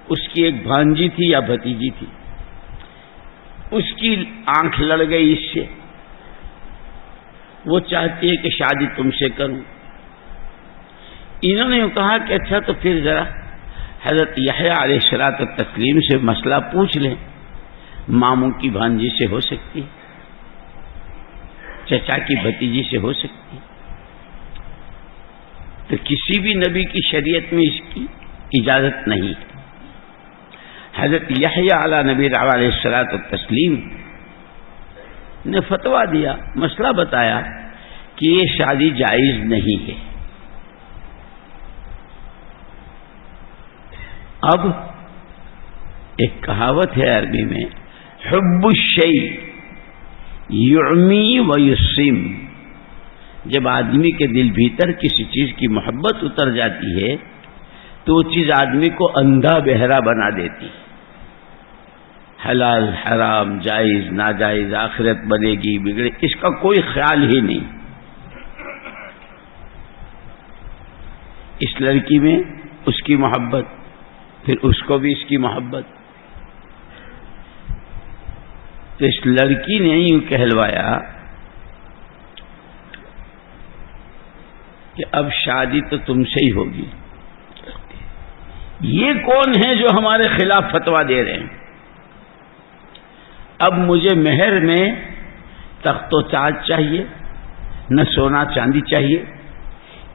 اس کی ایک بھانجی تھی یا بھتیجی تھی، اس کی آنکھ لڑ گئی اس سے، وہ چاہتی ہے کہ شادی تم سے کروں. انہوں نے کہا کہ اچھا تو پھر ذرا حضرت یحییٰ علیہ الصلوۃ والتسلیم سے مسئلہ پوچھ لیں، ماموں کی بھانجی سے ہو سکتی، چچا کی بھتیجی سے ہو سکتی. تو کسی بھی نبی کی شریعت میں اس کی اجازت نہیں ہے. حضرت یحییٰ علی نبی علیہ الصلوۃ والتسلیم نے فتویٰ دیا، مسئلہ بتایا کہ یہ شادی جائز نہیں ہے. اب ایک کہاوت ہے عربی میں، حب الشیء یعمی و یسم. جب آدمی کے دل بھیتر کسی چیز کی محبت اتر جاتی ہے تو وہ چیز آدمی کو اندھا بہرا بنا دیتی. حلال حرام، جائز ناجائز، آخرت بنے گی بگڑے، اس کا کوئی خیال ہی نہیں. اس لڑکی میں اس کی محبت، پھر اس کو بھی اس کی محبت. تو اس لڑکی نے یوں کہلوایا کہ اب شادی تو تم سے ہی ہوگی. یہ کون ہے جو ہمارے خلاف فتویٰ دے رہے ہیں؟ اب مجھے مہر میں تخت و تاج چاہیے، نہ سونا چاندی چاہیے،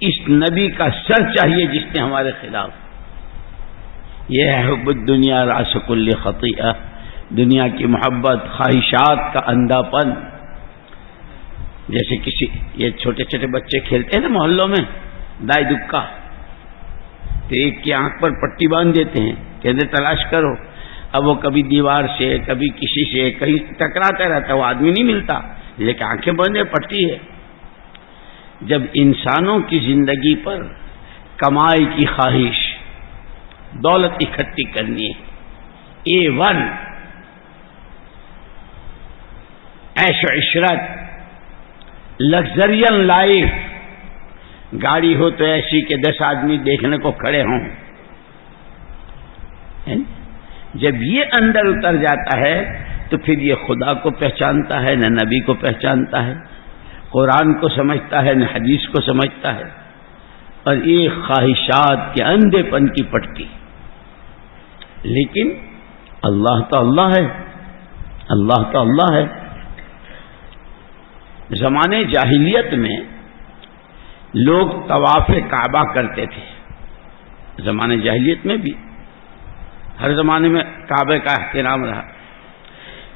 اس نبی کا سر چاہیے جس نے ہمارے خلاف. یہ ہے حب الدنیا راس کل خطیئہ، دنیا کی محبت، خواہشات کا اندھا پن. جیسے کسی یہ چھوٹے چھوٹے بچے کھیلتے ہیں نا محلوں میں دائی دکا، تو ایک کی آنکھ پر پٹی باندھ دیتے ہیں، کہتے تلاش کرو. اب وہ کبھی دیوار سے، کبھی کسی سے، کہیں ٹکراتا رہتا، وہ آدمی نہیں ملتا، لیکن آنکھیں بندے پٹی ہے. جب انسانوں کی زندگی پر کمائی کی خواہش، دولت اکٹھی کرنی ہے، A1 عیش و عشرت، لگژرین لائف، گاڑی ہو تو ایسی کہ 10 آدمی دیکھنے کو کھڑے ہوں. جب یہ اندر اتر جاتا ہے تو پھر یہ خدا کو پہچانتا ہے نہ نبی کو پہچانتا ہے، قرآن کو سمجھتا ہے نہ حدیث کو سمجھتا ہے، اور یہ خواہشات کے اندھے پن کی پٹی. لیکن اللہ تو اللہ ہے، اللہ تو اللہ ہے. زمانے جاہلیت میں لوگ طواف کعبہ کرتے تھے، زمانے جاہلیت میں بھی، ہر زمانے میں کعبے کا احترام رہا.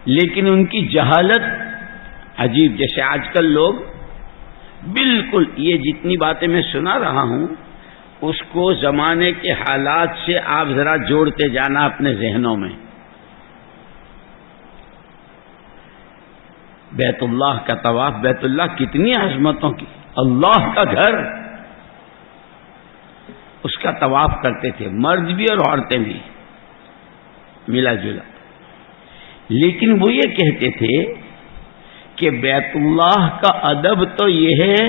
لیکن ان کی جہالت عجیب، جیسے آج کل لوگ بالکل یہ جتنی باتیں میں سنا رہا ہوں اس کو زمانے کے حالات سے آپ ذرا جوڑتے جانا اپنے ذہنوں میں. بیت اللہ کا طواف، بیت اللہ کتنی عظمتوں کی، اللہ کا گھر، اس کا طواف کرتے تھے مرد بھی اور عورتیں بھی ملا جلا. لیکن وہ یہ کہتے تھے کہ بیت اللہ کا ادب تو یہ ہے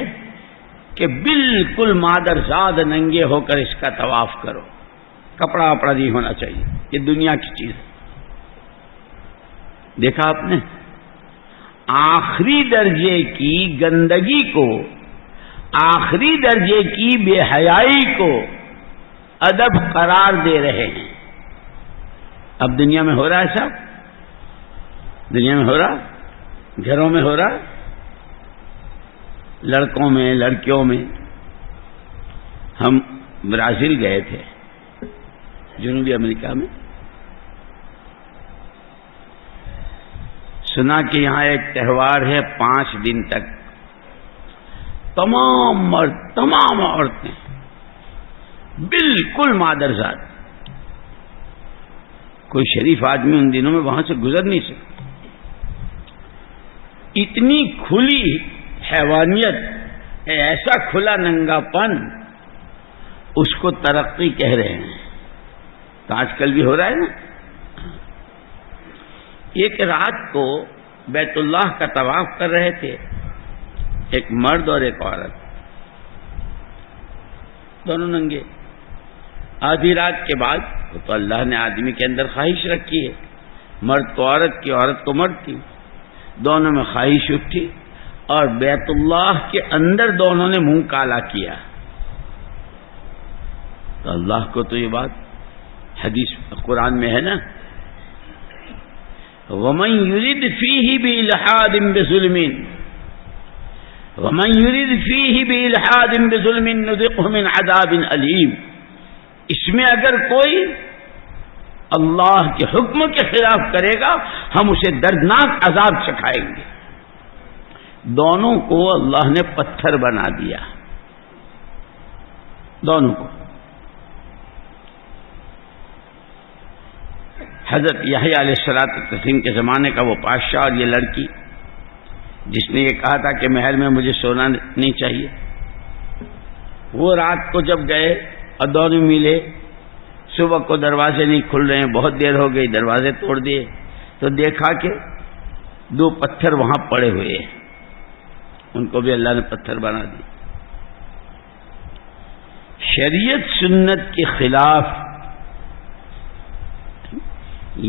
کہ بالکل مادرزاد ننگے ہو کر اس کا طواف کرو، کپڑا وپڑا نہیں ہونا چاہیے، یہ دنیا کی چیز ہے. دیکھا آپ نے، آخری درجے کی گندگی کو، آخری درجے کی بے حیائی کو ادب قرار دے رہے ہیں. اب دنیا میں ہو رہا ہے صاحب، دنیا میں ہو رہا، گھروں میں ہو رہا، لڑکوں میں لڑکیوں میں. ہم برازیل گئے تھے، جنوبی امریکہ میں، سنا کہ یہاں ایک تہوار ہے 5 دن تک تمام مرد تمام عورتیں بالکل مادرزاد، کوئی شریف آدمی ان دنوں میں وہاں سے گزر نہیں سکتا. اتنی کھلی حیوانیت، ایسا کھلا ننگا پن اس کو ترقی کہہ رہے ہیں. تو آج کل بھی ہو رہا ہے نا. ایک رات کو بیت اللہ کا طواف کر رہے تھے ایک مرد اور ایک عورت، دونوں ننگے. آدھی رات کے بعد تو اللہ نے آدمی کے اندر خواہش رکھی ہے، مرد کو عورت کی، عورت کو مرد کی، دونوں میں خواہش اٹھی اور بیت اللہ کے اندر دونوں نے منہ کالا کیا. تو اللہ کو تو یہ بات حدیث قرآن میں ہے نا، وَمَن يُرِدْ فِيهِ بِإِلْحَادٍ بِظُلْمٍ وَمَن يُرِدْ فِيهِ بِإِلْحَادٍ بِظُلْمٍ نُذِقْهُ مِنْ عَذَابٍ أَلِيمٍ. اس میں اگر کوئی اللہ کے حکم کے خلاف کرے گا ہم اسے دردناک عذاب چکھائیں گے. دونوں کو اللہ نے پتھر بنا دیا، دونوں کو. حضرت یحییٰ علیہ السلام کے زمانے کا وہ بادشاہ اور یہ لڑکی جس نے یہ کہا تھا کہ محل میں مجھے سونا نہیں چاہیے، وہ رات کو جب گئے اور دونوں ملے، صبح کو دروازے نہیں کھل رہے ہیں، بہت دیر ہو گئی، دروازے توڑ دیے تو دیکھا کہ دو پتھر وہاں پڑے ہوئے ہیں، ان کو بھی اللہ نے پتھر بنا دی. شریعت سنت کے خلاف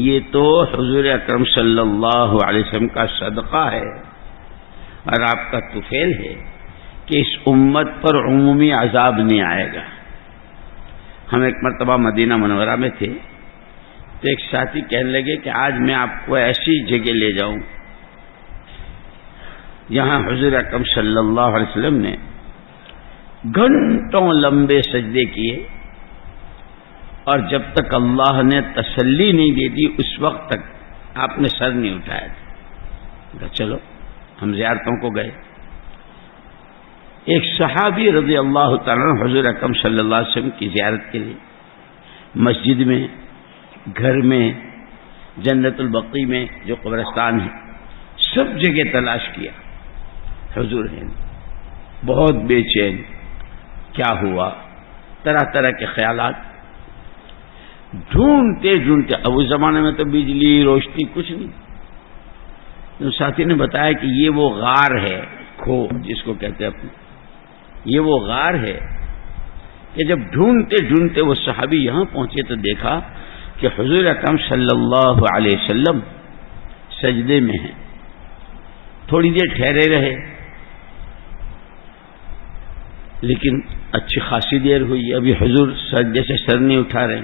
یہ تو حضور اکرم صلی اللہ علیہ وسلم کا صدقہ ہے اور آپ کا طفیل ہے کہ اس امت پر عمومی عذاب نہیں آئے گا. ہم ایک مرتبہ مدینہ منورہ میں تھے تو ایک ساتھی کہنے لگے کہ آج میں آپ کو ایسی جگہ لے جاؤں جہاں حضور اکرم صلی اللہ علیہ وسلم نے گھنٹوں لمبے سجدے کیے اور جب تک اللہ نے تسلی نہیں دے دی اس وقت تک آپ نے سر نہیں اٹھایا تھا. چلو ہم زیارتوں کو گئے. ایک صحابی رضی اللہ تعالیٰ عنہ حضور اکرم صلی اللہ علیہ وسلم کی زیارت کے لیے مسجد میں، گھر میں، جنت البقیع میں جو قبرستان ہے، سب جگہ تلاش کیا. حضور ہیں بہت بے چین، کیا ہوا، طرح طرح کے خیالات ڈھونڈتے ڈھونڈتے. اب اس زمانے میں تو بجلی روشنی کچھ نہیں. تو ساتھی نے بتایا کہ یہ وہ غار ہے، کھو جس کو کہتے ہیں اپنے، یہ وہ غار ہے کہ جب ڈھونڈتے ڈھونڈتے وہ صحابی یہاں پہنچے تو دیکھا کہ حضور اکرم صلی اللہ علیہ وسلم سجدے میں ہیں. تھوڑی دیر ٹھہرے رہے لیکن اچھی خاصی دیر ہوئی، ابھی حضور سجدے سے سر نہیں اٹھا رہے.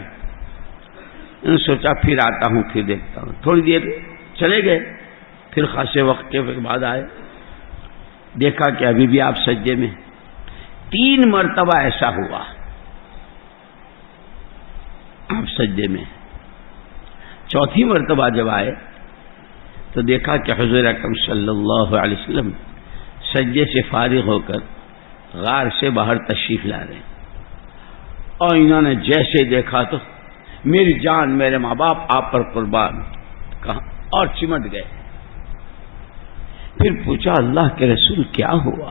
انہوں نے سوچا پھر آتا ہوں، پھر دیکھتا ہوں. تھوڑی دیر چلے گئے، پھر خاصے وقت کے بعد آئے، دیکھا کہ ابھی بھی آپ سجدے میں. 3 مرتبہ ایسا ہوا آپ سجدے میں. چوتھی مرتبہ جب آئے تو دیکھا کہ حضور اکرم صلی اللہ علیہ وسلم سجدے سے فارغ ہو کر غار سے باہر تشریف لا رہے ہیں. اور انہوں نے جیسے دیکھا تو میری جان، میرے ماں باپ آپ پر قربان کہا اور چمٹ گئے. پھر پوچھا اللہ کے رسول کیا ہوا؟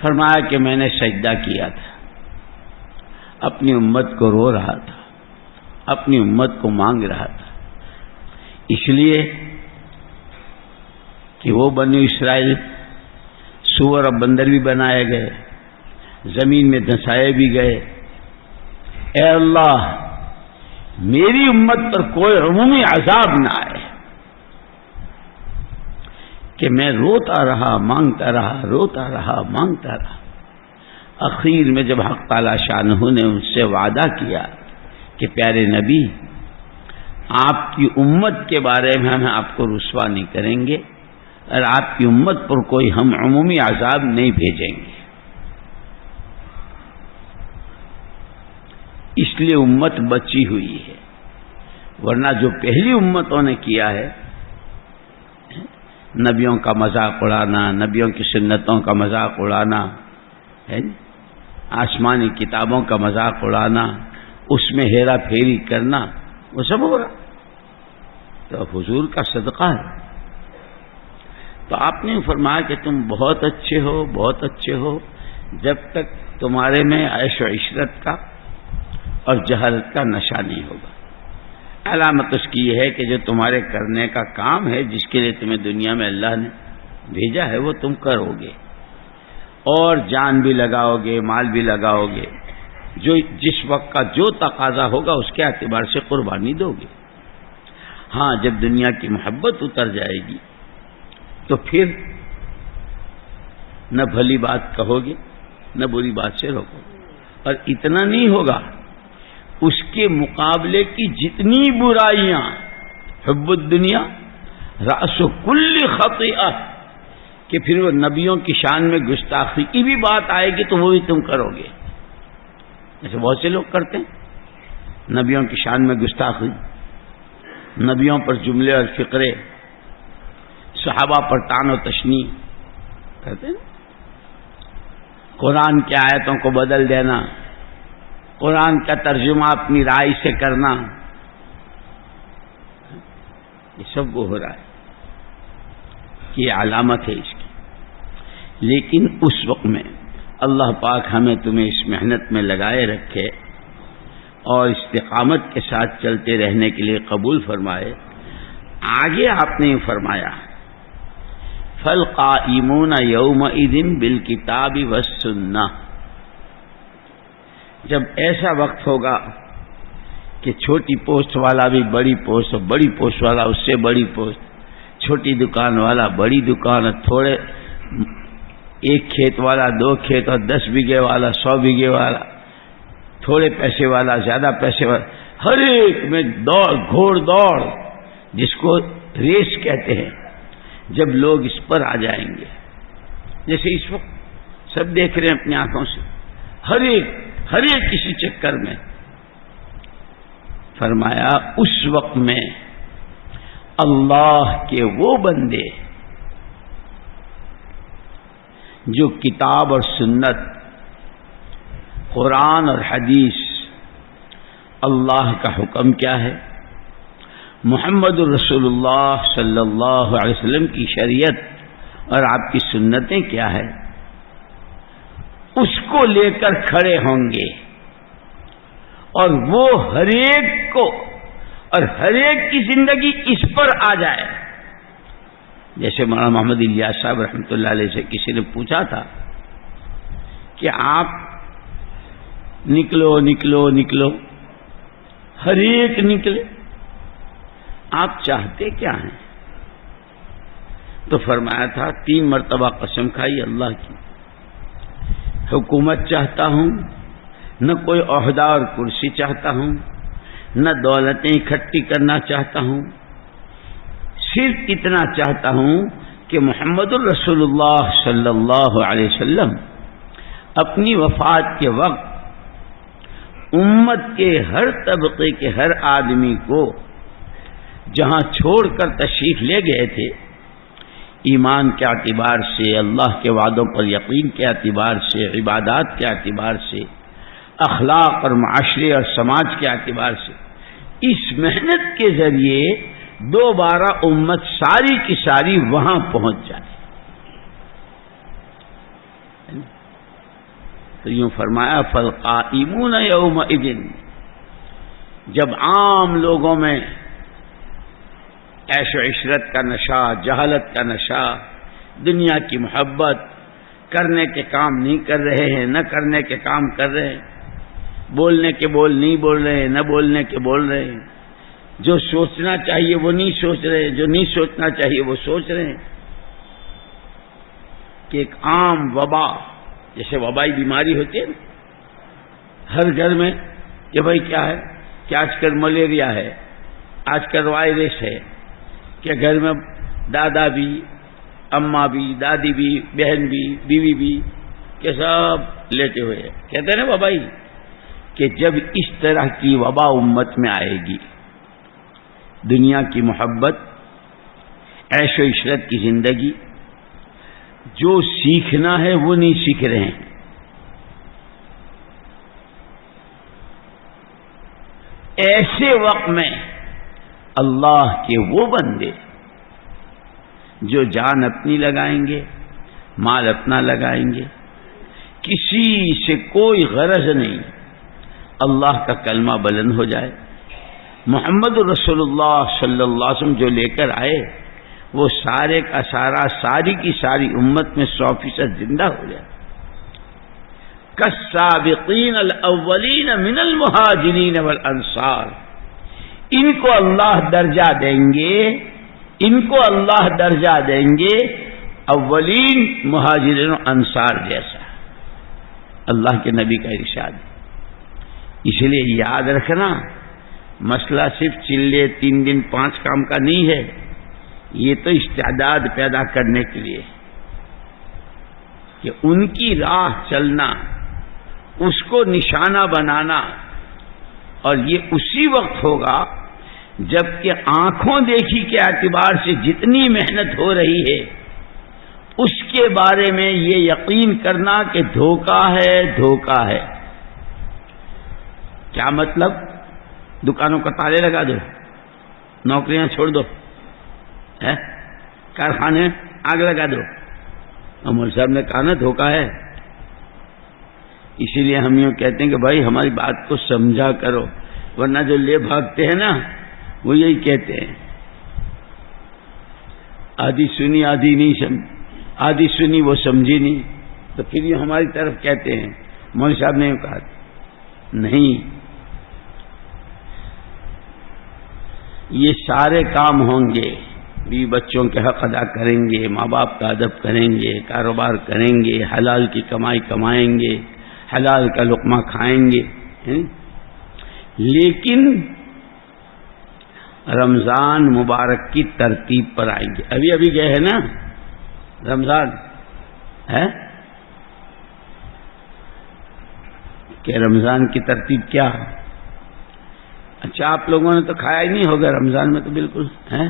فرمایا کہ میں نے سجدہ کیا تھا، اپنی امت کو رو رہا تھا، اپنی امت کو مانگ رہا تھا، اس لیے کہ وہ بنی اسرائیل سور اور بندر بھی بنائے گئے، زمین میں دھنسائے بھی گئے. اے اللہ میری امت پر کوئی عمومی عذاب نہ آئے. کہ میں روتا رہا، مانگتا رہا، روتا رہا، مانگتا رہا. اخیر میں جب حق تعالی شانہ نے ان سے وعدہ کیا کہ پیارے نبی آپ کی امت کے بارے میں ہم آپ کو رسوا نہیں کریں گے اور آپ کی امت پر کوئی ہم عمومی عذاب نہیں بھیجیں گے. اس لیے امت بچی ہوئی ہے، ورنہ جو پہلی امتوں نے کیا ہے، نبیوں کا مذاق اڑانا، نبیوں کی سنتوں کا مذاق اڑانا، آسمانی کتابوں کا مذاق اڑانا، اس میں ہیرا پھیری کرنا، وہ سب ہو رہا. تو حضور کا صدقہ ہے. تو آپ نے فرمایا کہ تم بہت اچھے ہو، بہت اچھے ہو، جب تک تمہارے میں عیش و عشرت کا اور جہالت کا نشہ نہیں ہوگا. علامت اس کی یہ ہے کہ جو تمہارے کرنے کا کام ہے، جس کے لیے تمہیں دنیا میں اللہ نے بھیجا ہے، وہ تم کرو گے، اور جان بھی لگاؤ گے، مال بھی لگاؤ گے، جو جس وقت کا جو تقاضا ہوگا اس کے اعتبار سے قربانی دو گے. ہاں، جب دنیا کی محبت اتر جائے گی تو پھر نہ بھلی بات کہو گے نہ بری بات سے روکو گے. اور اتنا نہیں ہوگا، اس کے مقابلے کی جتنی برائیاں، حب الدنیا رأس کل خطیئہ، کہ پھر وہ نبیوں کی شان میں گستاخی کی بھی بات آئے گی تو وہ بھی تم کرو گے. ایسے بہت سے لوگ کرتے ہیں، نبیوں کی شان میں گستاخی، نبیوں پر جملے اور فقرے، صحابہ پر طعن و تشنیع کرتے ہیں. قرآن کی آیتوں کو بدل دینا، قرآن کا ترجمہ اپنی رائے سے کرنا، یہ سب وہ ہو رہا ہے. یہ علامت ہے اس کی. لیکن اس وقت میں اللہ پاک ہمیں تمہیں اس محنت میں لگائے رکھے اور استقامت کے ساتھ چلتے رہنے کے لیے قبول فرمائے. آگے آپ نے فرمایا فَالْقَائِمُونَ يَوْمَئِذٍ بِالْكِتَابِ وَالسُّنَّةِ. جب ایسا وقت ہوگا کہ چھوٹی پوسٹ والا بھی بڑی پوسٹ، اور بڑی پوسٹ والا اس سے بڑی پوسٹ، چھوٹی دکان والا بڑی دکان، اور تھوڑے ایک کھیت والا 2 کھیت، اور 10 بیگھے والا 100 بیگھے والا، تھوڑے پیسے والا زیادہ پیسے والا، ہر ایک میں دوڑ، گھوڑ دوڑ جس کو ریس کہتے ہیں. جب لوگ اس پر آ جائیں گے، جیسے اس وقت سب دیکھ رہے ہیں اپنی آنکھوں سے، ہر ایک کسی چکر میں، فرمایا اس وقت میں اللہ کے وہ بندے جو کتاب اور سنت، قرآن اور حدیث، اللہ کا حکم کیا ہے، محمد الرسول اللہ صلی اللہ علیہ وسلم کی شریعت اور آپ کی سنتیں کیا ہے، اس کو لے کر کھڑے ہوں گے، اور وہ ہر ایک کو اور ہر ایک کی زندگی اس پر آ جائے. جیسے مولانا محمد الیاس صاحب رحمۃ اللہ علیہ سے کسی نے پوچھا تھا کہ آپ نکلو نکلو نکلو، ہر ایک نکلے، آپ چاہتے کیا ہیں؟ تو فرمایا تھا 3 مرتبہ قسم کھائی اللہ کی، حکومت چاہتا ہوں، نہ کوئی عہدہ اور کرسی چاہتا ہوں، نہ دولتیں اکٹھی کرنا چاہتا ہوں، صرف اتنا چاہتا ہوں کہ محمد الرسول اللہ صلی اللہ علیہ وسلم اپنی وفات کے وقت امت کے ہر طبقے کے ہر آدمی کو جہاں چھوڑ کر تشریف لے گئے تھے، ایمان کے اعتبار سے، اللہ کے وعدوں پر یقین کے اعتبار سے، عبادات کے اعتبار سے، اخلاق اور معاشرے اور سماج کے اعتبار سے، اس محنت کے ذریعے دوبارہ امت ساری کی ساری وہاں پہنچ جائے. تو یوں فرمایا فَالْقَائِمُونَ يَوْمَئِذٍ، جب عام لوگوں میں عیش و عشرت کا نشہ، جہالت کا نشہ، دنیا کی محبت، کرنے کے کام نہیں کر رہے ہیں، نہ کرنے کے کام کر رہے ہیں، بولنے کے بول نہیں بول رہے ہیں، نہ بولنے کے بول رہے ہیں، جو سوچنا چاہیے وہ نہیں سوچ رہے، جو نہیں سوچنا چاہیے وہ سوچ رہے ہیں، کہ ایک عام وبا، جیسے وبائی بیماری ہوتی ہے نا ہر گھر میں، کہ بھائی کیا ہے، کہ آج کل ملیریا ہے، آج کل وائرس ہے، کہ گھر میں دادا بھی، اماں بھی، دادی بھی، بہن بھی، بیوی بھی، کہ سب لیٹے ہوئے ہیں. کہتے ہیں نا وبائی، کہ جب اس طرح کی وبا امت میں آئے گی، دنیا کی محبت، عیش و عشرت کی زندگی، جو سیکھنا ہے وہ نہیں سیکھ رہے ہیں. ایسے وقت میں اللہ کے وہ بندے جو جان اپنی لگائیں گے، مال اپنا لگائیں گے، کسی سے کوئی غرض نہیں، اللہ کا کلمہ بلند ہو جائے، محمد رسول اللہ صلی اللہ علیہ وسلم جو لے کر آئے وہ سارے کا سارا، ساری کی ساری امت میں 100% زندہ ہو جائے۔ کالسابقین الاولین من المہاجرین والانصار، ان کو اللہ درجہ دیں گے، ان کو اللہ درجہ دیں گے اولین مہاجرین و انصار جیسا، اللہ کے نبی کا ارشاد۔ اس لیے یاد رکھنا، مسئلہ صرف چلے 3 دن 5 کام کا نہیں ہے، یہ تو استعداد پیدا کرنے کے لیے کہ ان کی راہ چلنا، اس کو نشانہ بنانا، اور یہ اسی وقت ہوگا جبکہ آنکھوں دیکھی کے اعتبار سے جتنی محنت ہو رہی ہے اس کے بارے میں یہ یقین کرنا کہ دھوکہ ہے، دھوکہ ہے۔ کیا مطلب؟ دکانوں کا تالے لگا دو، نوکریاں چھوڑ دو، کارخانے آگ لگا دو، مول صاحب نے کہا نا دھوکہ ہے۔ اسی لیے ہم یوں کہتے ہیں کہ بھائی ہماری بات کو سمجھا کرو، ورنہ جو لے بھاگتے ہیں نا وہ یہی کہتے ہیں، آدھی سنی آدھی نہیں آدھی سنی وہ سمجھی نہیں، تو پھر یہ ہماری طرف کہتے ہیں مول صاحب نے کہا نہیں، یہ سارے کام ہوں گے، بیوی بچوں کے حق ادا کریں گے، ماں باپ کا ادب کریں گے، کاروبار کریں گے، حلال کی کمائی کمائیں گے، حلال کا لقمہ کھائیں گے، لیکن رمضان مبارک کی ترتیب پر آئیں گے۔ ابھی گئے ہیں نا رمضان ہے کہ رمضان کی ترتیب کیا؟ اچھا آپ لوگوں نے تو کھایا ہی نہیں ہوگا رمضان میں، تو بالکل ہے۔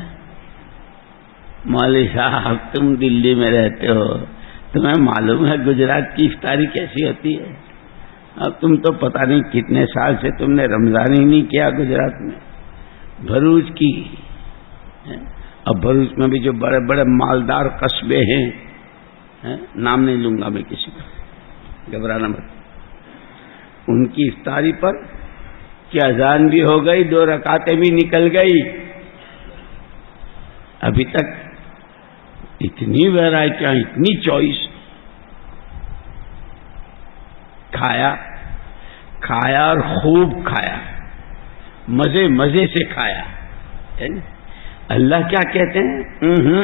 مولوی صاحب تم دلی میں رہتے ہو، تمہیں معلوم ہے گجرات کی افطاری کیسی ہوتی ہے؟ اب تم تو پتہ نہیں کتنے سال سے تم نے رمضان ہی نہیں کیا گجرات میں۔ بھروچ کی، اب بھروچ میں بھی جو بڑے بڑے مالدار قصبے ہیں، نام نہیں لوں گا میں کسی کا، گھبرانا مت، ان کی افطاری پر کہ اذان بھی ہو گئی، 2 رکعتیں بھی نکل گئی، ابھی تک اتنی ویرائٹیاں، اتنی چوائس، کھایا اور خوب کھایا، مزے مزے سے کھایا۔ اللہ کیا کہتے ہیں؟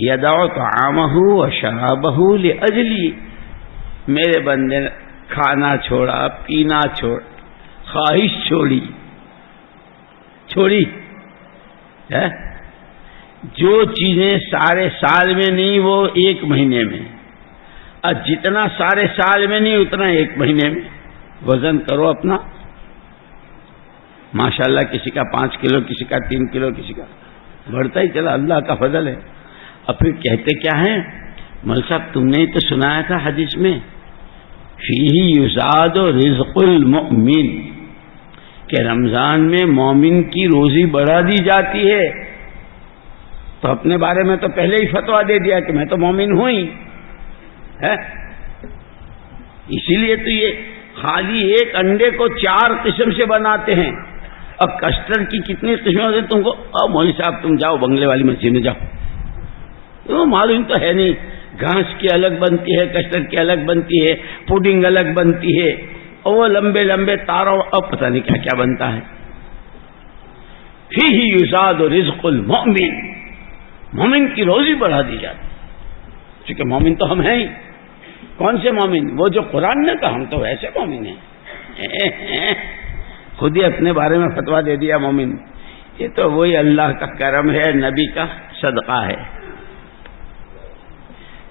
یدع طعامہ وشرابہ لاجلی، میرے بندے نے کھانا چھوڑا، پینا چھوڑا، خواہش چھوڑی ہے، جو چیزیں سارے سال میں نہیں وہ 1 مہینے میں، اور جتنا سارے سال میں نہیں اتنا 1 مہینے میں۔ وزن کرو اپنا، ماشاءاللہ کسی کا 5 کلو، کسی کا 3 کلو، کسی کا بڑھتا ہی چلا، اللہ کا فضل ہے۔ اور پھر کہتے کیا ہیں مول صاحب، تم نے تو سنایا تھا حدیث میں فیہ یزاد رزق المؤمن، کہ رمضان میں مومن کی روزی بڑھا دی جاتی ہے، تو اپنے بارے میں تو پہلے ہی فتویٰ دے دیا کہ میں تو مومن ہوں ہی ہے۔ اسی لیے تو یہ خالی ایک انڈے کو 4 قسم سے بناتے ہیں، اور کسٹرڈ کی کتنی قسمیں ہوتی ہیں تم کو؟ مولوی صاحب تم جاؤ بنگلے والی مسجد میں جاؤ، تو معلوم تو ہے نہیں، گھاس کی الگ بنتی ہے، کسٹرڈ کی الگ بنتی ہے، پوڈنگ الگ بنتی ہے، اور وہ لمبے لمبے تاروں، اب پتہ نہیں کیا کیا بنتا ہے۔ فیہ یزاد رزق المؤمن، مومن کی روزی بڑھا دی جاتی، چونکہ مومن تو ہم ہیں ہی۔ کون سے مومن؟ وہ جو قرآن نے کہا، ہم تو ویسے مومن ہیں، خود ہی اپنے بارے میں فتویٰ دے دیا مومن۔ یہ تو وہی اللہ کا کرم ہے، نبی کا صدقہ ہے۔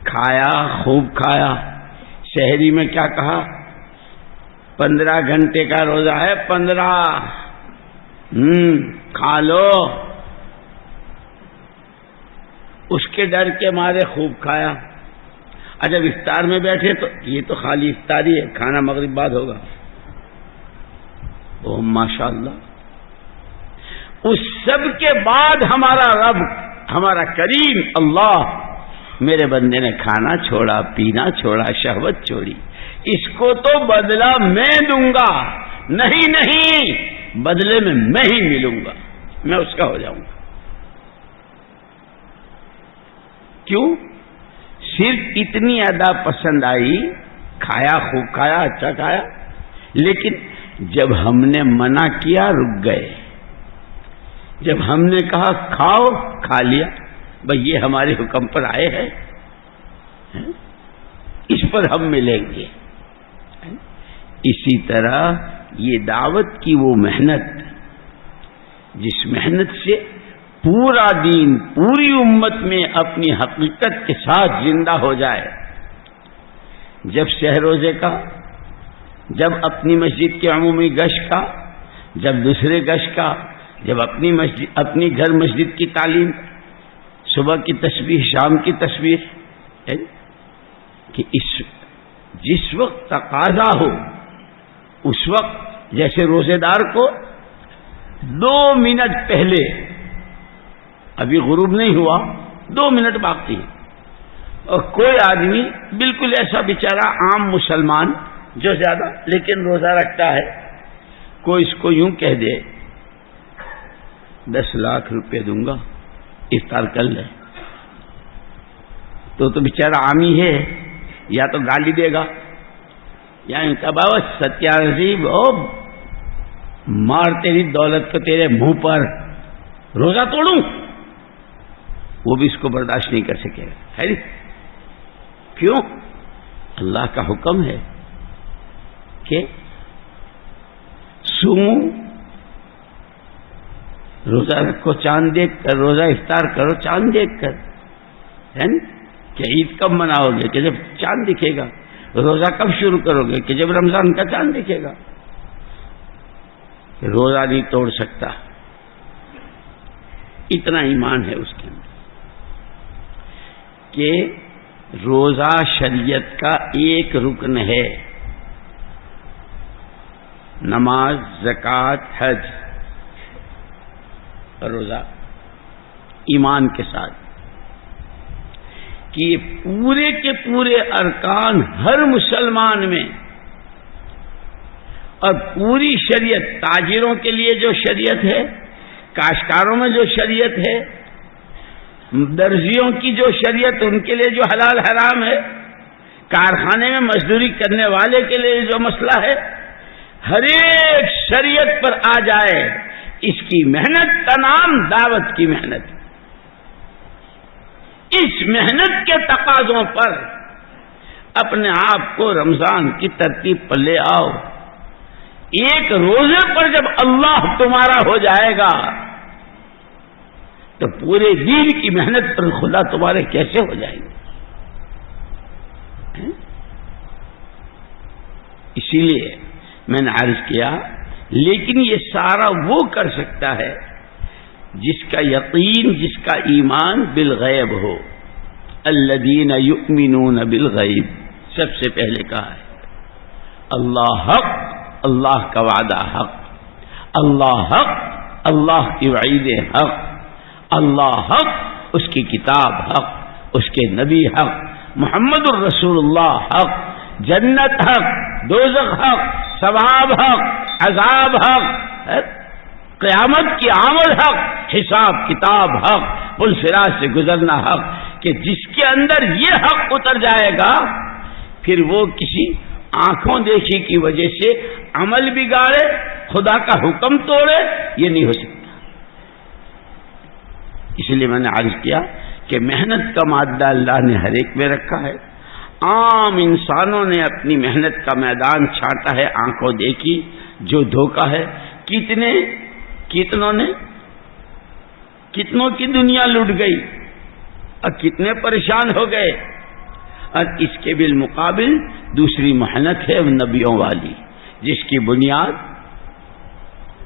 کھایا، خوب کھایا۔ شہری میں کیا کہا؟ 15 گھنٹے کا روزہ ہے، 15 کھا لو۔ اس کے ڈر کے مارے خوب کھایا۔ جب افطار میں بیٹھے تو یہ تو خالی افطاری ہے، کھانا مغرب بعد ہوگا۔ او ماشاءاللہ، اس سب کے بعد ہمارا رب، ہمارا کریم اللہ میرے بندے نے کھانا چھوڑا، پینا چھوڑا، شہوت چھوڑی، اس کو تو بدلہ میں دوں گا، نہیں بدلے میں میں ہی ملوں گا، میں اس کا ہو جاؤں گا۔ کیوں؟ صرف اتنی ادا پسند آئی، کھایا، خوب کھایا، اچھا کھایا، لیکن جب ہم نے منع کیا رک گئے، جب ہم نے کہا کھاؤ کھا لیا، بھئی یہ ہمارے حکم پر آئے ہیں، اس پر ہم ملیں گے۔ اسی طرح یہ دعوت کی وہ محنت جس محنت سے پورا دین پوری امت میں اپنی حقیقت کے ساتھ زندہ ہو جائے، جب شہ روزے کا، جب اپنی مسجد کے عمومی گشت کا، جب دوسرے گشت کا، جب اپنی گھر مسجد کی تعلیم، صبح کی تسبیح، شام کی تسبیح، کہ جس وقت تقاضا ہو اس وقت، جیسے روزے دار کو 2 منٹ پہلے، ابھی غروب نہیں ہوا، 2 منٹ باقی ہے، اور کوئی آدمی بالکل ایسا بیچارہ عام مسلمان جو زیادہ لیکن روزہ رکھتا ہے، کوئی اس کو یوں کہہ دے 10 لاکھ روپے دوں گا افطار کر لے، تو بیچارہ عامی ہے، یا تو گالی دے گا یا ان کا بابا ستیہ نصیب، مار تیری دولت کو تیرے منہ پر، روزہ توڑوں، وہ بھی اس کو برداشت نہیں کر سکے گا، ہے؟ کیوں؟ اللہ کا حکم ہے کہ سومو، روزہ رکھو چاند دیکھ کر، روزہ افطار کرو چاند دیکھ کر، ہے نا؟ کہ عید کب مناؤ گے؟ کہ جب چاند دکھے گا۔ روزہ کب شروع کرو گے؟ کہ جب رمضان کا چاند دکھے گا۔ روزہ نہیں توڑ سکتا، اتنا ایمان ہے اس کے اندر کہ روزہ شریعت کا ایک رکن ہے، نماز، زکوٰۃ، حج، روزہ ایمان کے ساتھ، کہ یہ پورے کے پورے ارکان ہر مسلمان میں، اور پوری شریعت، تاجروں کے لیے جو شریعت ہے، کاشتکاروں میں جو شریعت ہے، درزیوں کی جو شریعت، ان کے لیے جو حلال حرام ہے، کارخانے میں مزدوری کرنے والے کے لیے جو مسئلہ ہے، ہر ایک شریعت پر آ جائے، اس کی محنت کا نام دعوت کی محنت۔ اس محنت کے تقاضوں پر اپنے آپ کو رمضان کی ترتیب پر لے آؤ۔ ایک روزے پر جب اللہ تمہارا ہو جائے گا تو پورے دین کی محنت پر خدا تمہارے کیسے ہو جائیں گے؟ اسی لیے میں نے عرض کیا، لیکن یہ سارا وہ کر سکتا ہے جس کا یقین، جس کا ایمان بالغیب ہو۔ الذین یؤمنون بالغیب، سب سے پہلے کہا ہے اللہ حق، اللہ کا وعدہ حق، اللہ حق، اللہ کی وعید حق، اللہ حق، اس کی کتاب حق، اس کے نبی حق، محمد الرسول اللہ حق، جنت حق، دوزخ حق، ثواب حق، عذاب حق، قیامت کی آمد حق، حساب کتاب حق، پل صراط سے گزرنا حق، کہ جس کے اندر یہ حق اتر جائے گا پھر وہ کسی آنکھوں دیکھی کی وجہ سے عمل بگاڑے، خدا کا حکم توڑے، یہ نہیں ہو سکتا۔ اس لیے میں نے عرض کیا کہ محنت کا مادہ اللہ نے ہر ایک میں رکھا ہے۔ عام انسانوں نے اپنی محنت کا میدان چھانٹا ہے، آنکھوں دیکھی جو دھوکہ ہے، کتنوں کی دنیا لٹ گئی اور کتنے پریشان ہو گئے، اور اس کے بالمقابل دوسری محنت ہے نبیوں والی، جس کی بنیاد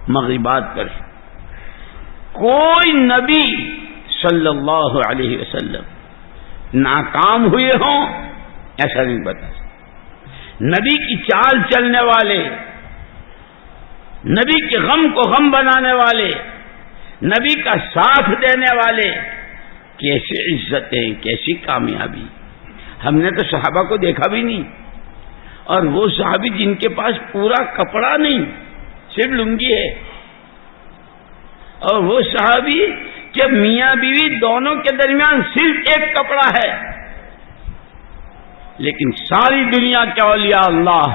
مغربات پر ہے۔ کوئی نبی صلی اللہ علیہ وسلم ناکام ہوئے ہوں ایسا نہیں بتا۔ نبی کی چال چلنے والے، نبی کے غم کو غم بنانے والے، نبی کا ساتھ دینے والے کیسی عزتیں، کیسی کامیابی. ہم نے تو صحابہ کو دیکھا بھی نہیں، اور وہ صحابی جن کے پاس پورا کپڑا نہیں، صرف لنگی ہے، اور وہ صحابی کہ میاں بیوی دونوں کے درمیان صرف ایک کپڑا ہے، لیکن ساری دنیا کے اولیاء اللہ،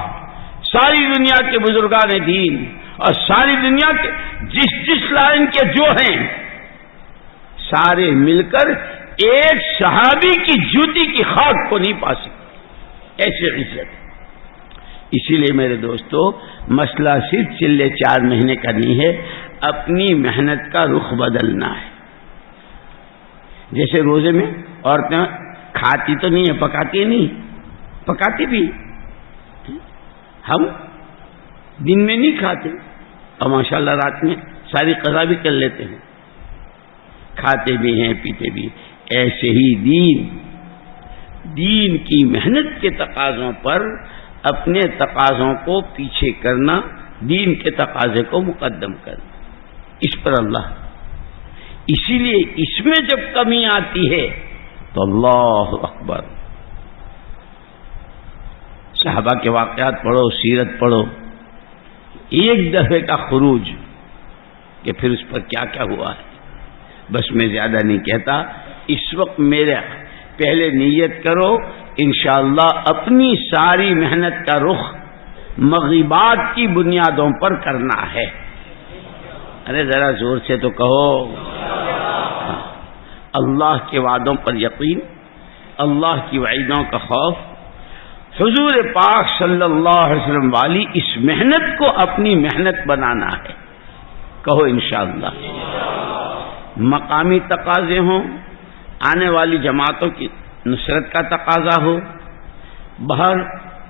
ساری دنیا کے بزرگان دین، اور ساری دنیا کے جس لائن کے جو ہیں، سارے مل کر ایک صحابی کی جوتی کی خاک کو نہیں پا سکتے، ایسی عزت. اسی لیے میرے دوستو، مسئلہ صرف چلے 4 مہینے کا نہیں ہے، اپنی محنت کا رخ بدلنا ہے. جیسے روزے میں عورتیں کھاتی تو نہیں ہے، پکاتی نہیں، پکاتی بھی. ہم دن میں نہیں کھاتے اور ماشاءاللہ رات میں ساری قضا بھی کر لیتے ہیں، کھاتے بھی ہیں، پیتے بھی. ایسے ہی دین کی محنت کے تقاضوں پر اپنے تقاضوں کو پیچھے کرنا، دین کے تقاضے کو مقدم کرنا، اس پر اللہ. اسی لیے اس میں جب کمی آتی ہے تو اللہ اکبر. صحابہ کے واقعات پڑھو، سیرت پڑھو، ایک دفعے کا خروج کہ پھر اس پر کیا کیا ہوا ہے. بس میں زیادہ نہیں کہتا. اس وقت میرے پہلے نیت کرو، انشاءاللہ اپنی ساری محنت کا رخ مغیبات کی بنیادوں پر کرنا ہے. ارے ذرا زور سے تو کہو. اللہ کے وعدوں پر یقین، اللہ کی وعیدوں کا خوف، حضور پاک صلی اللہ علیہ وسلم والی اس محنت کو اپنی محنت بنانا ہے. کہو انشاءاللہ. مقامی تقاضے ہوں، آنے والی جماعتوں کی نصرت کا تقاضا ہو، باہر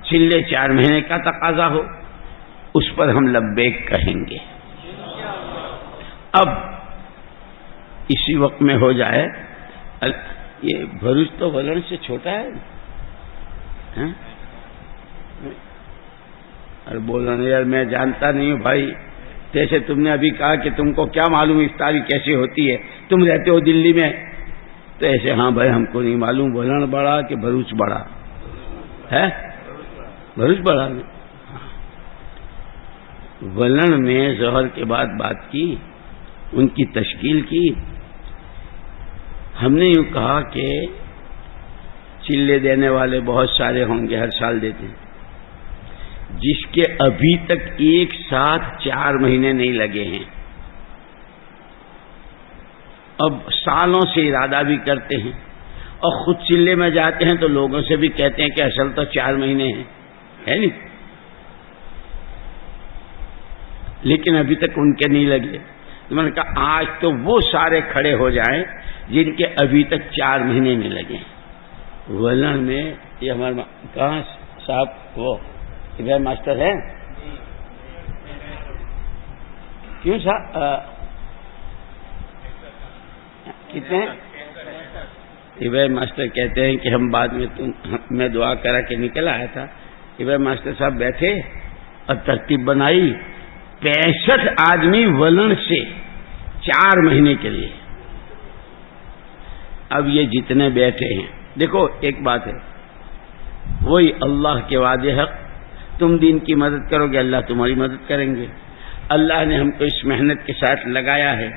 چلے 4 مہینے کا تقاضا ہو، اس پر ہم لبیک کہیں گے. اب اسی وقت میں ہو جائے. یہ بھروچ تو ولن سے چھوٹا ہے. ارے بول رہا یار میں جانتا نہیں ہوں بھائی. جیسے تم نے ابھی کہا کہ تم کو کیا معلوم افطاری کیسی ہوتی ہے، تم رہتے ہو دلی میں، تو ایسے ہاں بھائی ہم کو نہیں معلوم ولن بڑا کہ بھروچ بڑا ہے. بھروچ بڑا. ولن میں ظہر کے بعد بات کی، ان کی تشکیل کی. ہم نے یوں کہا کہ چلے دینے والے بہت سارے ہوں گے، ہر سال دیتے ہیں. جس کے ابھی تک ایک ساتھ 4 مہینے نہیں لگے ہیں، اب سالوں سے ارادہ بھی کرتے ہیں اور خود چلے میں جاتے ہیں تو لوگوں سے بھی کہتے ہیں کہ اصل تو 4 مہینے ہیں، ہے نہیں، لیکن ابھی تک ان کے نہیں لگے. تو میں نے کہا آج تو وہ سارے کھڑے ہو جائیں جن کے ابھی تک 4 مہینے نہیں لگے. ولن میں یہ ہمارے کہاں صاحب وہ ابراہیم ماسٹر ہے، کیوں صاحب کتنے ابراہیم ماسٹر کہتے ہیں کہ ہم بعد میں دعا کرا کے نکل آیا تھا. ابراہیم ماسٹر صاحب بیٹھے اور ترتیب بنائی 65 آدمی ولن سے 4 مہینے کے لیے. اب یہ جتنے بیٹھے ہیں، دیکھو ایک بات ہے، وہی اللہ کے وعدے حق. تم دین کی مدد کرو گے، اللہ تمہاری مدد کریں گے. اللہ نے ہم کو اس محنت کے ساتھ لگایا ہے،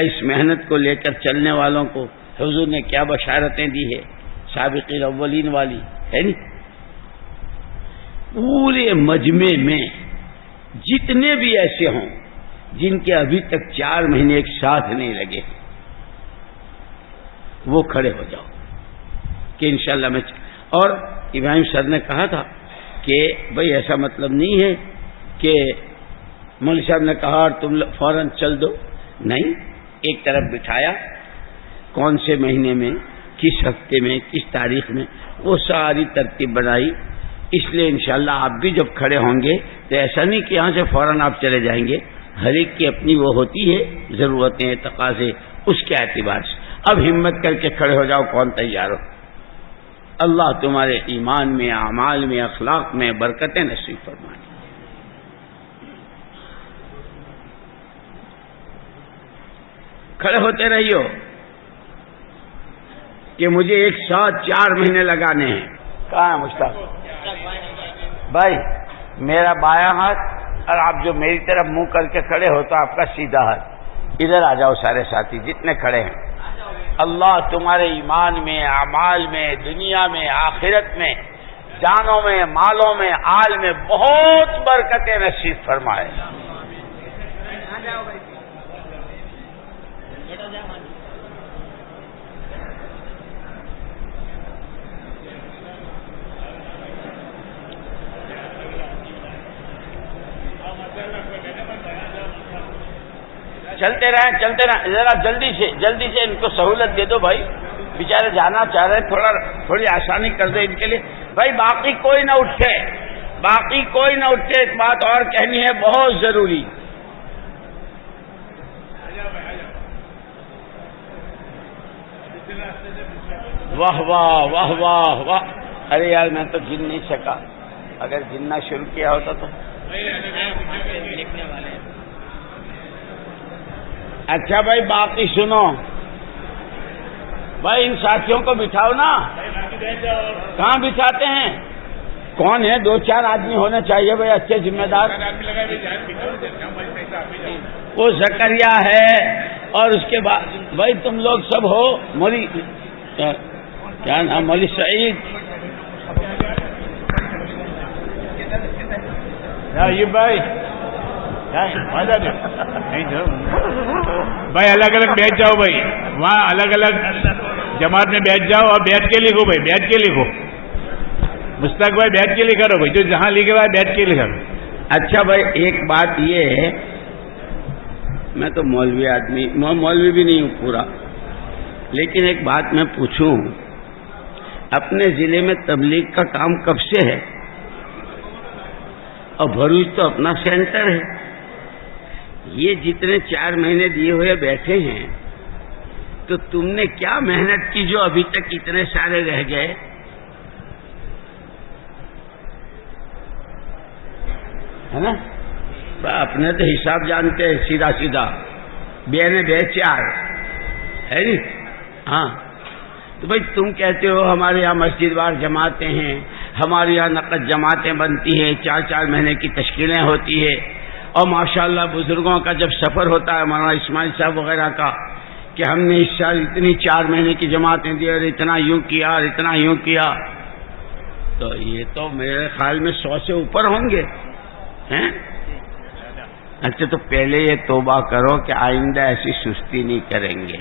اس محنت کو لے کر چلنے والوں کو حضور نے کیا بشارتیں دی ہے، سابقین اولین والی ہے نہیں. پورے مجمع میں جتنے بھی ایسے ہوں جن کے ابھی تک 4 مہینے ایک ساتھ نہیں لگے، وہ کھڑے ہو جاؤ کہ انشاءاللہ میں. اور ابراہیم سر نے کہا تھا کہ بھئی ایسا مطلب نہیں ہے کہ مولوی صاحب نے کہا اور تم فوراً چل دو، نہیں. ایک طرف بٹھایا، کون سے مہینے میں، کس ہفتے میں، کس تاریخ میں، وہ ساری ترتیب بنائی. اس لیے انشاءاللہ آپ بھی جب کھڑے ہوں گے تو ایسا نہیں کہ یہاں سے فوراً آپ چلے جائیں گے. ہر ایک کی اپنی وہ ہوتی ہے ضرورتیں، تقاضے، اس کے اعتبار سے. اب ہمت کر کے کھڑے ہو جاؤ، کون تیار ہو. اللہ تمہارے ایمان میں، اعمال میں، اخلاق میں برکتیں نصیب فرمائے. کھڑے ہوتے رہیو. کہ مجھے ایک ساتھ 4 مہینے لگانے ہیں. کہاں ہے مشتاق بھائی؟ میرا بایاں ہاتھ، اور آپ جو میری طرف منہ کر کے کھڑے ہو تو آپ کا سیدھا ہاتھ. ادھر آ جاؤ سارے ساتھی جتنے کھڑے ہیں. اللہ تمہارے ایمان میں، اعمال میں، دنیا میں، آخرت میں، جانوں میں، مالوں میں، آل میں بہت برکتیں نصیب فرمائے. چلتے رہیں ذرا جلدی سے ان کو سہولت دے دو بھائی، بیچارے جانا چاہ رہے، تھوڑی آسانی کر دو ان کے لیے. بھائی باقی کوئی نہ اٹھے، ایک بات اور کہنی ہے بہت ضروری. واہ واہ واہ واہ واہ. ارے یار میں تو گن نہیں سکا، اگر گننا شروع کیا ہوتا تو. اچھا بھائی باقی سنو بھائی، ان ساتھیوں کو بٹھاؤ نا. کہاں بٹھاتے ہیں؟ کون ہے؟ 2-4 آدمی ہونے چاہیے بھائی، اچھے ذمہ دار. وہ زکریا ہے، اور اس کے بعد بھائی تم لوگ سب ہو. مولی کیا نام؟ مولی سعید. بھائی الگ الگ بیٹھ جاؤ بھائی، وہاں الگ الگ جماعت میں بیٹھ جاؤ اور بیٹھ کے لکھو بھائی، بیٹھ کے لکھو. مشتاق بھائی بیٹھ کے لکھا رہو بھائی، جو جہاں لکھ رہا ہے بیٹھ کے لکھا رہو. اچھا بھائی ایک بات یہ ہے، میں تو مولوی آدمی، مولوی بھی نہیں ہوں پورا، لیکن ایک بات میں پوچھوں، اپنے ضلع میں تبلیغ کا کام کب سے ہے؟ اور بھروچ تو اپنا سینٹر ہے. یہ جتنے 4 مہینے دیے ہوئے بیٹھے ہیں، تو تم نے کیا محنت کی جو ابھی تک اتنے سارے رہ گئے؟ ہے نا؟ اپنے تو حساب جانتے ہیں، سیدھا بینے 4 ہے نہیں. ہاں تو بھائی تم کہتے ہو ہمارے یہاں مسجد وار جماعتیں ہیں، ہمارے یہاں نقد جماعتیں بنتی ہیں، 4 مہینے کی تشکیلیں ہوتی ہے، اور ماشاءاللہ بزرگوں کا جب سفر ہوتا ہے مولانا اسماعیل صاحب وغیرہ کا کہ ہم نے اس سال اتنی 4 مہینے کی جماعتیں دی اور اتنا یوں کیا اور اتنا یوں کیا، تو یہ تو میرے خیال میں 100 سے اوپر ہوں گے ہیں. اچھا تو پہلے یہ توبہ کرو کہ آئندہ ایسی سستی نہیں کریں گے.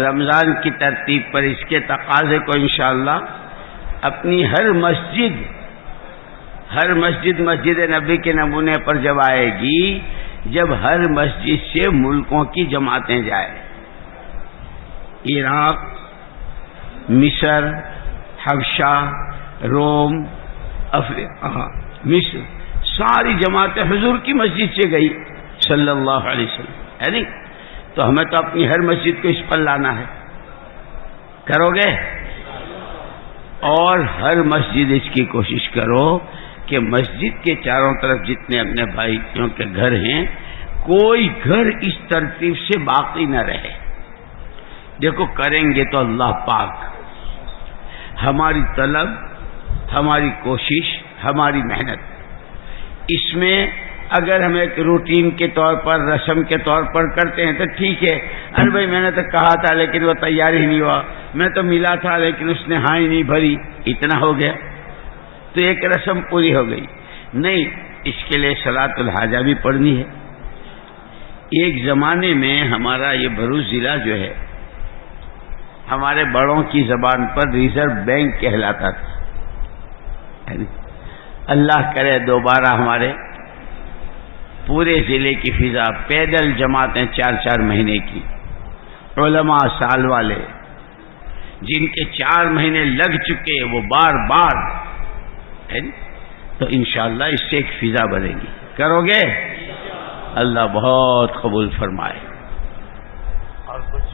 رمضان کی ترتیب پر اس کے تقاضے کو انشاءاللہ اپنی ہر مسجد مسجد نبی کے نمونے پر جب آئے گی، جب ہر مسجد سے ملکوں کی جماعتیں جائیں، عراق، مصر، حبشہ، روم، افریقہ، مصر، ساری جماعتیں حضور کی مسجد سے گئی صلی اللہ علیہ وسلم، ہے نہیں؟ تو ہمیں تو اپنی ہر مسجد کو اس پر لانا ہے. کرو گے؟ اور ہر مسجد اس کی کوشش کرو کہ مسجد کے چاروں طرف جتنے اپنے بھائیوں کے گھر ہیں، کوئی گھر اس ترتیب سے باقی نہ رہے. دیکھو کریں گے تو اللہ پاک ہماری طلب، ہماری کوشش، ہماری محنت، اس میں اگر ہم ایک روٹین کے طور پر، رسم کے طور پر کرتے ہیں تو ٹھیک ہے. ارے بھائی میں نے تو کہا تھا لیکن وہ تیار ہی نہیں ہوا، میں تو ملا تھا لیکن اس نے ہاں ہی نہیں بھری، اتنا ہو گیا تو ایک رسم پوری ہو گئی. نہیں، اس کے لیے صلاۃ الحاجہ بھی پڑھنی ہے. ایک زمانے میں ہمارا یہ بھروچ ضلع جو ہے ہمارے بڑوں کی زبان پر ریزرو بینک کہلاتا تھا. اللہ کرے دوبارہ ہمارے پورے ضلع کی فضا پیدل جماعتیں 4 مہینے کی، علماء سال والے جن کے 4 مہینے لگ چکے وہ بار ہے، تو انشاءاللہ اس سے ایک فضا بنے گی. کرو گے؟ اللہ بہت قبول فرمائے. اور کچھ